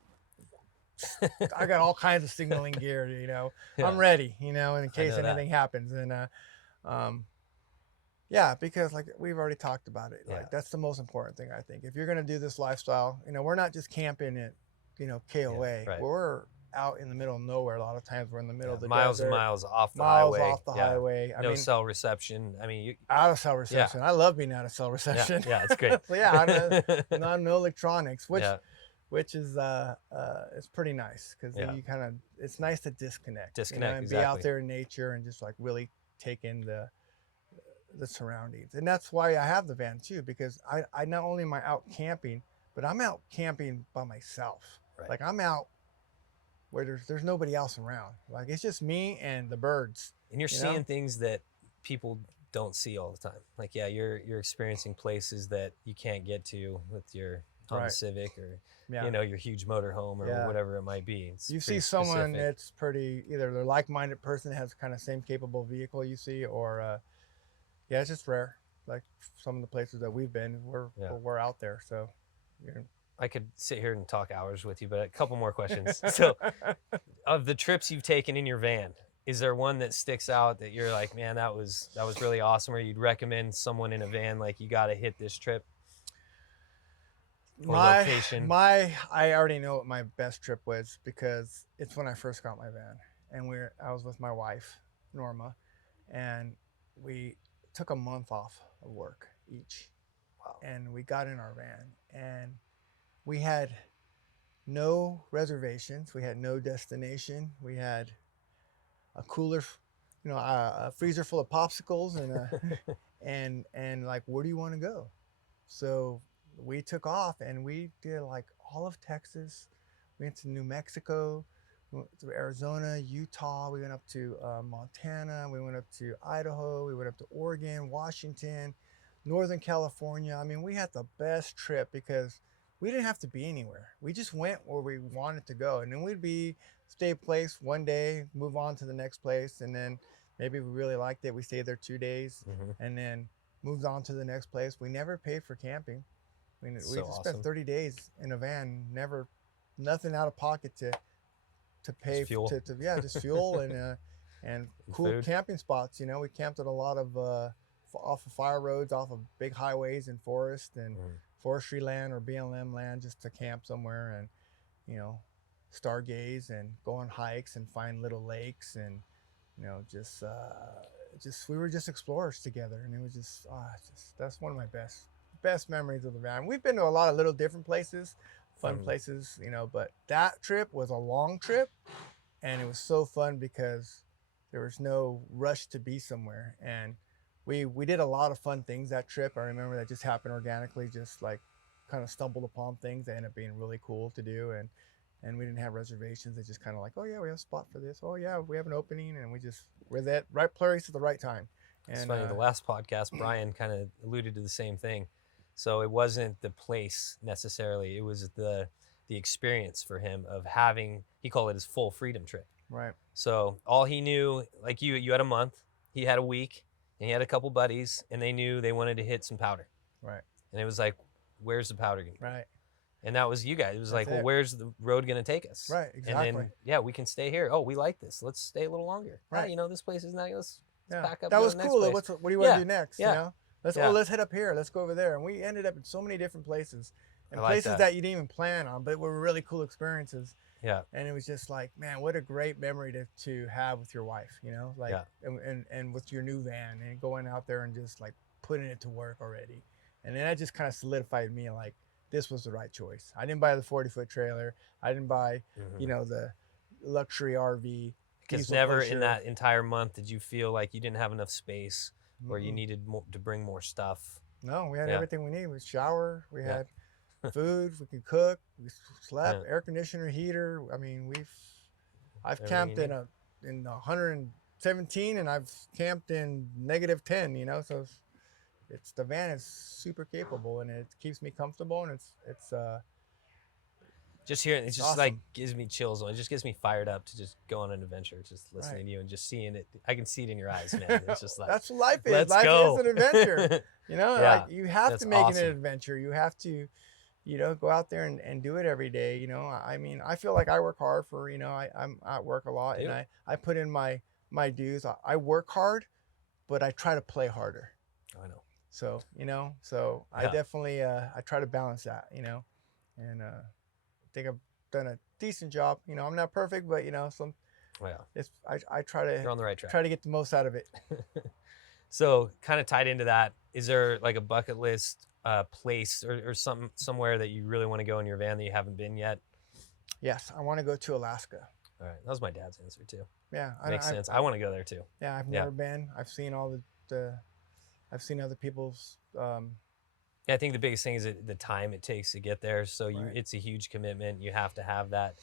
all kinds of signaling gear. Yeah. I'm ready. In case that. anything happens. And yeah, because like we've already talked about it. Yeah. Like that's the most important thing, I think. If you're gonna do this lifestyle, we're not just camping at, KOA. Yeah, right. We're out in the middle of nowhere. A lot of times we're in the middle of the miles desert, and miles off the miles highway. off the highway. No cell reception. I mean, out of cell reception. I love being out of cell reception. Yeah, it's great. So yeah, no electronics, which Yeah. which is it's pretty nice because Yeah. you it's nice to disconnect. Disconnect, and be out exactly. there in nature and just like really take in the surroundings. And that's why I have the van too, because I not only am I out camping, but I'm out camping by myself. Right. Like I'm out where there's nobody else around. Like it's just me and the birds. And you're seeing things that people don't see all the time. Like, yeah, you're experiencing places that you can't get to with your Honda Right. Civic or Yeah. your huge motorhome or Yeah. whatever it might be. It's You pretty see someone specific. that's pretty, either they're like-minded person that has kind of same capable vehicle you see, or yeah, it's just rare. Like some of the places that we've been, we're out there. So I could sit here and talk hours with you, but a couple more questions. So, of the trips you've taken in your van, is there one that sticks out that you're like, man, that was really awesome, or you'd recommend someone in a van, like, you got to hit this trip? Or location? I already know what my best trip was, because it's when I first got my van, and I was with my wife, Norma, and we took a month off of work each. Wow. And we got in our van, and we had no reservations. We had no destination. We had a cooler, a freezer full of popsicles and like, where do you want to go? So we took off and we did like all of Texas. We went to New Mexico, we went to Arizona, Utah. We went up to Montana. We went up to Idaho. We went up to Oregon, Washington, Northern California. I mean, we had the best trip because we didn't have to be anywhere. We just went where we wanted to go. And then we'd stay a place one day, move on to the next place. And then maybe we really liked it. We stayed there 2 days and then moved on to the next place. We never paid for camping. I mean, we just spent 30 days in a van, nothing out of pocket to pay Just fuel. Just fuel and cool food. Camping spots. We camped at a lot of off of fire roads, off of big highways and forest and forestry land or BLM land, just to camp somewhere and stargaze and go on hikes and find little lakes and just we were just explorers together, and it was just that's one of my best memories of the van. We've been to a lot of little different places, fun places, but that trip was a long trip, and it was so fun because there was no rush to be somewhere, and we did a lot of fun things that trip. I remember that just happened organically, just like kind of stumbled upon things that ended up being really cool to do, and we didn't have reservations. They just kind of like, oh yeah, we have a spot for this. Oh yeah, we have an opening, and we're that right place at the right time. And It's funny, the last podcast, Brian kind of alluded to the same thing. So it wasn't the place necessarily, it was the experience for him of having, he called it his full freedom trip. Right. So all he knew, like you had a month, he had a week, and he had a couple buddies, and they knew they wanted to hit some powder. Right. And it was like, where's the powder gonna be? Right. And that was you guys. It was That's like, well, it. where's the road going to take us? Right, exactly. And then, yeah, we can stay here. Oh, we like this. Let's stay a little longer. Right. You know, this place is nice. Let's pack up. That and go was to the next cool. place. What do you want Yeah, to do next? yeah, You know, let's head up here. Let's go over there. And we ended up in so many different places, and I like places that you didn't even plan on, but were really cool experiences. Yeah. And it was just like, man, what a great memory to have with your wife, you know, like, and with your new van and going out there and just like putting it to work already. And then that just kind of solidified me, like, this was the right choice. I didn't buy the 40-foot trailer. I didn't buy, you know, the luxury RV. Because never in that entire month did you feel like you didn't have enough space or you needed to bring more stuff. No, we had everything we needed. We shower, we had food, we could cook, we slept, air conditioner, heater. I mean, I've camped in 117 and I've camped in -10, you know, so the van is super capable and it keeps me comfortable, and it's just hearing it's just awesome. like gives me chills. It just gets me fired up to just go on an adventure, just listening to you and just seeing it. I can see it in your eyes, man. It's just like that's what life is. Let's Life go. is an adventure. You know, like you have to make it an adventure. You have to, you know, go out there and do it every day. You know, I mean, I feel like I work hard for, you know, I'm at work a lot. Dude. And I put in my dues. I work hard, but I try to play harder. I know. So, you know, I definitely, I try to balance that, you know, and I think I've done a decent job. You know, I'm not perfect, but, you know, I try to, you're on the right track. Try to get the most out of it. So kind of tied into that, is there like a bucket list place or somewhere that you really want to go in your van that you haven't been yet? Yes, I want to go to Alaska. All right, that was my dad's answer too. Yeah, makes sense. I want to go there too. Yeah, I've never been. I've seen all I've seen other people's. I think the biggest thing is the time it takes to get there. So it's a huge commitment. You have to have that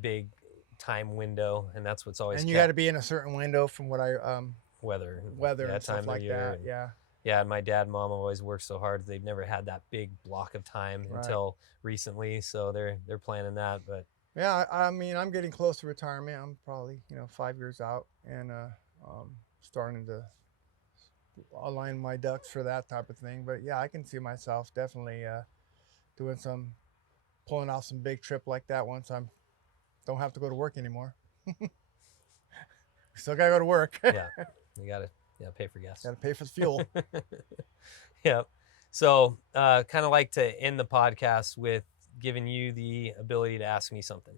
big time window, and that's what's always. And you got to be in a certain window from what I weather and stuff like that. Yeah, and my dad and mom always worked so hard. They've never had that big block of time until recently. So they're planning that, but. Yeah, I mean, I'm getting close to retirement. I'm probably 5 years out, and starting to align my ducks for that type of thing. But yeah, I can see myself definitely pulling off some big trip like that once don't have to go to work anymore. Still gotta go to work. Yeah, you gotta pay for gas. Gotta pay for the fuel. Yeah. So kind of like to end the podcast with giving you the ability to ask me something.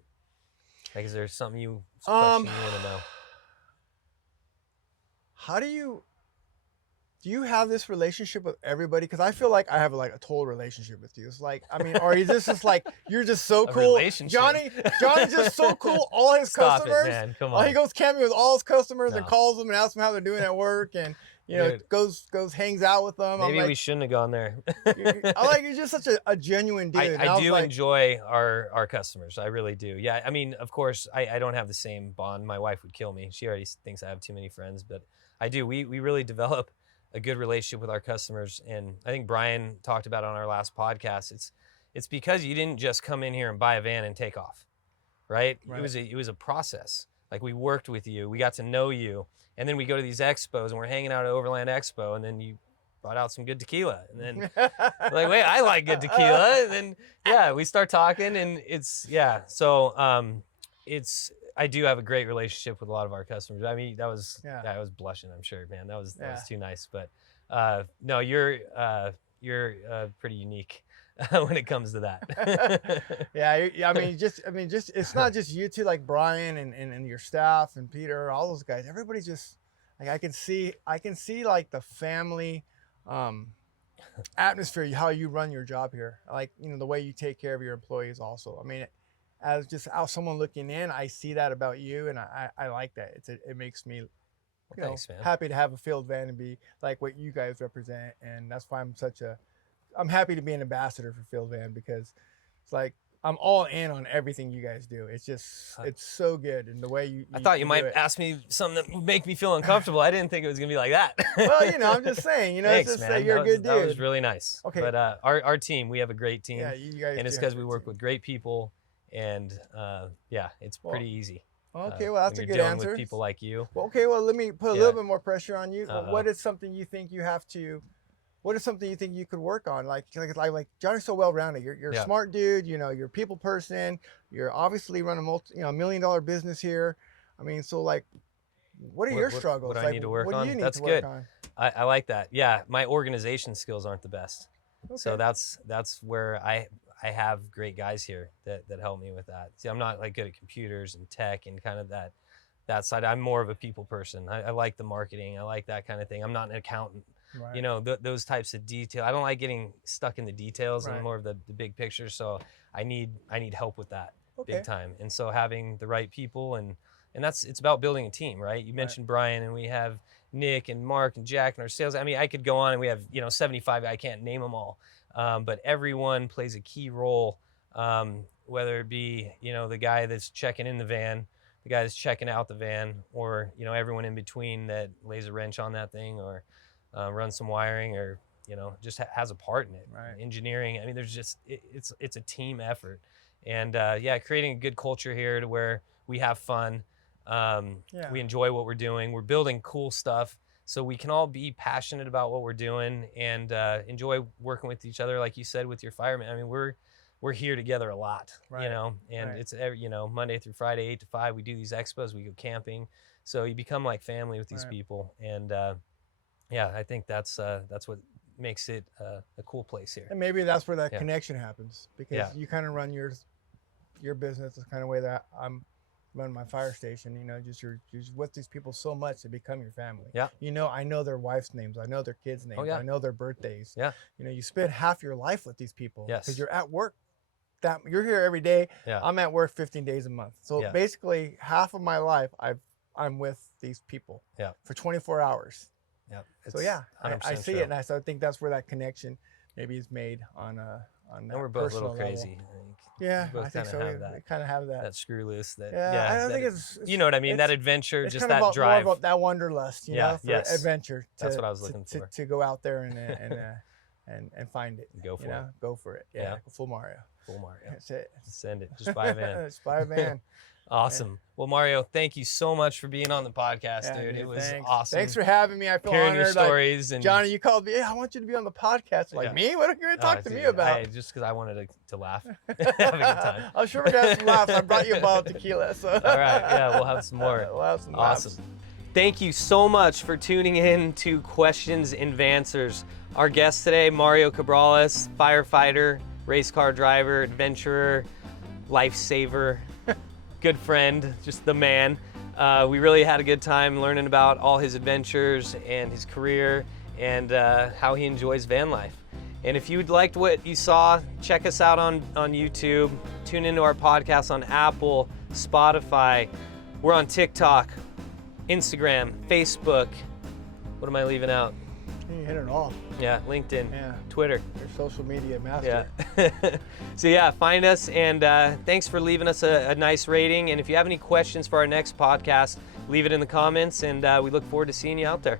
Like, is there some question you want to know? How do you have this relationship with everybody? Because I feel like I have like a total relationship with you. It's like, I mean, or is this just like, you're just so cool? Johnny's just so cool. All his customers. It, man. Come on. He goes camping with all his customers and calls them and asks them how they're doing at work, and goes hangs out with them. Maybe we shouldn't have gone there. You're just such a genuine dude. I do enjoy our customers. I really do. Yeah, I mean, of course, I don't have the same bond. My wife would kill me. She already thinks I have too many friends, but I do. We really develop a good relationship with our customers, and I think Brian talked about on our last podcast. It's because you didn't just come in here and buy a van and take off, right? It was a process. Like, we worked with you, we got to know you, and then we go to these expos and we're hanging out at Overland Expo, and then you brought out some good tequila, and then like, wait, I like good tequila, and then we start talking, and I do have a great relationship with a lot of our customers. I mean, I was blushing, I'm sure, man. That was too nice. But no, you're pretty unique when it comes to that. I mean, it's not just you two, like Brian and your staff and Peter, all those guys. Everybody's just like, I can see like the family atmosphere, how you run your job here. Like, the way you take care of your employees also. I mean, as just someone looking in, I see that about you, and I like that. It makes me thanks, man. Happy to have a field van and be like what you guys represent, and that's why I'm happy to be an ambassador for Field Van, because it's like I'm all in on everything you guys do. It's just it's so good, and the way you I thought you might ask me something that would make me feel uncomfortable. I didn't think it was gonna be like that. Well, I'm just saying, thanks, it's just man. You're a good dude. That was really nice. Okay, but our team, we have a great team. Yeah, you guys. And it's because we work with great people, and it's pretty easy. Okay, well, that's a good answer. With people like you. Well, okay, well, let me put a little bit more pressure on you. What is something you think you have to what is something you think you could work on? Like Johnny's so well-rounded. You're a smart dude. You know, you're a people person. You're obviously running $1 million business here. I mean, so like, what are your struggles? What do like, I need to work on? What do you need That's to work good. on? I like that. Yeah, my organization skills aren't the best. Okay. So that's where I have great guys here that help me with that. See, I'm not like good at computers and tech and kind of that side. I'm more of a people person. I like the marketing. I like that kind of thing. I'm not an accountant. Right. You know, those types of detail. I don't like getting stuck in the details. Right. I'm more of the big picture. So I need help with that Okay. big time. And so having the right people and it's about building a team, right? You mentioned Brian, and we have Nick and Mark and Jack and our sales. I mean, I could go on, and we have 75. I can't name them all, but everyone plays a key role. Whether it be the guy that's checking in the van, the guy that's checking out the van, or everyone in between that lays a wrench on that thing, or runs some wiring, or just has a part in it. Right. Engineering. I mean, there's just it's a team effort, and creating a good culture here to where we have fun. We enjoy what we're doing. We're building cool stuff, so we can all be passionate about what we're doing and enjoy working with each other. Like you said, with your firemen, I mean, we're here together a lot, right. And right. it's Monday through Friday, 8 to 5. We do these expos, we go camping, so you become like family with these people, and I think that's what makes it a cool place here. And maybe that's where that connection happens, because you kind of run your business the kind of way that I'm run my fire station. You're with these people so much, they become your family. Yeah. I know their wife's names, I know their kids' names, I know their birthdays. Yeah. You spend half your life with these people. Yes. Because you're at work. You're here every day. Yeah. I'm at work 15 days a month. So basically half of my life I'm with these people. Yeah. For 24 hours. Yeah. So I see it, and I think that's where that connection maybe is made on that. And we're both a little level. crazy. I think so. We kind of have that screw loose. I don't think it's you know what I mean. That adventure, just kind that of drive. More about that wanderlust, for adventure. That's what I was looking for. To go out there and find it. Go for it. Go for it. Yeah. Full Mario. That's it. Send it. Just buy a van. Just buy a van. Awesome. Yeah. Well, Mario, thank you so much for being on the podcast, dude. It was awesome. Thanks for having me. I feel hearing honored. Your stories. And Johnny, you called me. Hey, I want you to be on the podcast. Like me? What are you going to talk to me about? Just because I wanted to laugh. Have a good time. I'm sure we're going to have some laughs. I brought you a bottle of tequila. So. All right. Yeah, we'll have some more. We'll have some awesome. Laughs. Thank you so much for tuning in to Questions and Advancers. Our guest today, Mario Cabrales, firefighter, race car driver, adventurer, lifesaver, good friend, just the man. We really had a good time learning about all his adventures and his career and how he enjoys van life. And if you liked what you saw, check us out on YouTube. Tune into our podcast on Apple, Spotify. We're on TikTok, Instagram, Facebook. What am I leaving out? You hit it all. Yeah, LinkedIn, Twitter. Your social media master. Yeah. So find us, and thanks for leaving us a nice rating. And if you have any questions for our next podcast, leave it in the comments, and we look forward to seeing you out there.